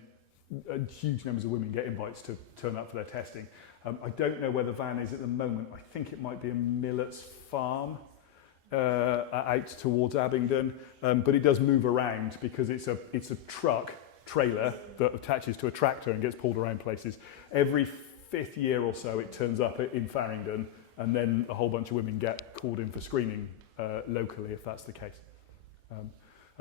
huge numbers of women get invites to turn up for their testing. I don't know where the van is at the moment. I think it might be in Millet's Farm out towards Abingdon, but it does move around because it's a trailer that attaches to a tractor and gets pulled around places. Every 5th year or so it turns up in Farringdon, and then a whole bunch of women get called in for screening locally if that's the case.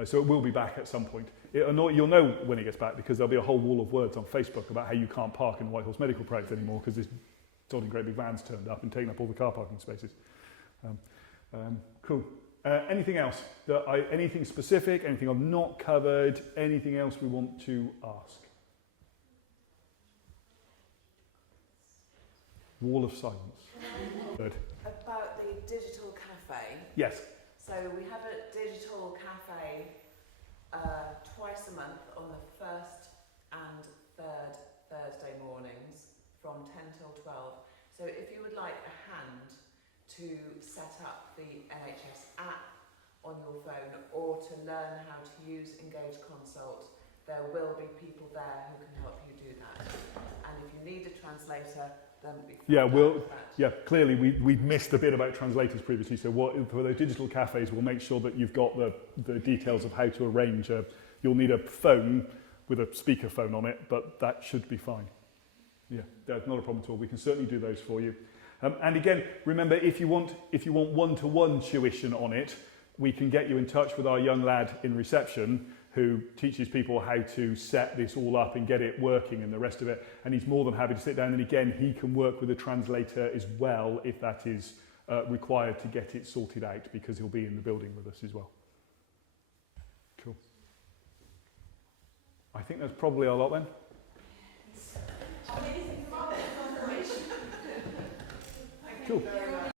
So it will be back at some point. You'll know when it gets back because there'll be a whole wall of words on Facebook about how you can't park in the White Horse Medical Practice anymore because this sodding great big van's turned up and taken up all the car parking spaces. Cool. Anything else? Anything specific? Anything I've not covered? Anything else we want to ask? Wall of silence. Good. About the digital cafe. Yes. So we have a digital cafe twice a month on the 1st and 3rd Thursday mornings from 10 till 12. So if you would like a hand to set up the NHS app on your phone or to learn how to use Engage Consult, there will be people there who can help you do that. And if you need a translator, then clearly we'd missed a bit about translators previously, so for those digital cafes we'll make sure that you've got the details of how to arrange. You'll need a phone with a speakerphone on it, but that should be fine. Yeah, that's not a problem at all. We can certainly do those for you. And again, remember, if you want one-to-one tuition on it, we can get you in touch with our young lad in reception who teaches people how to set this all up and get it working and the rest of it. And he's more than happy to sit down. And again, he can work with a translator as well if that is required to get it sorted out, because he'll be in the building with us as well. Cool. I think that's probably our lot then. Cool.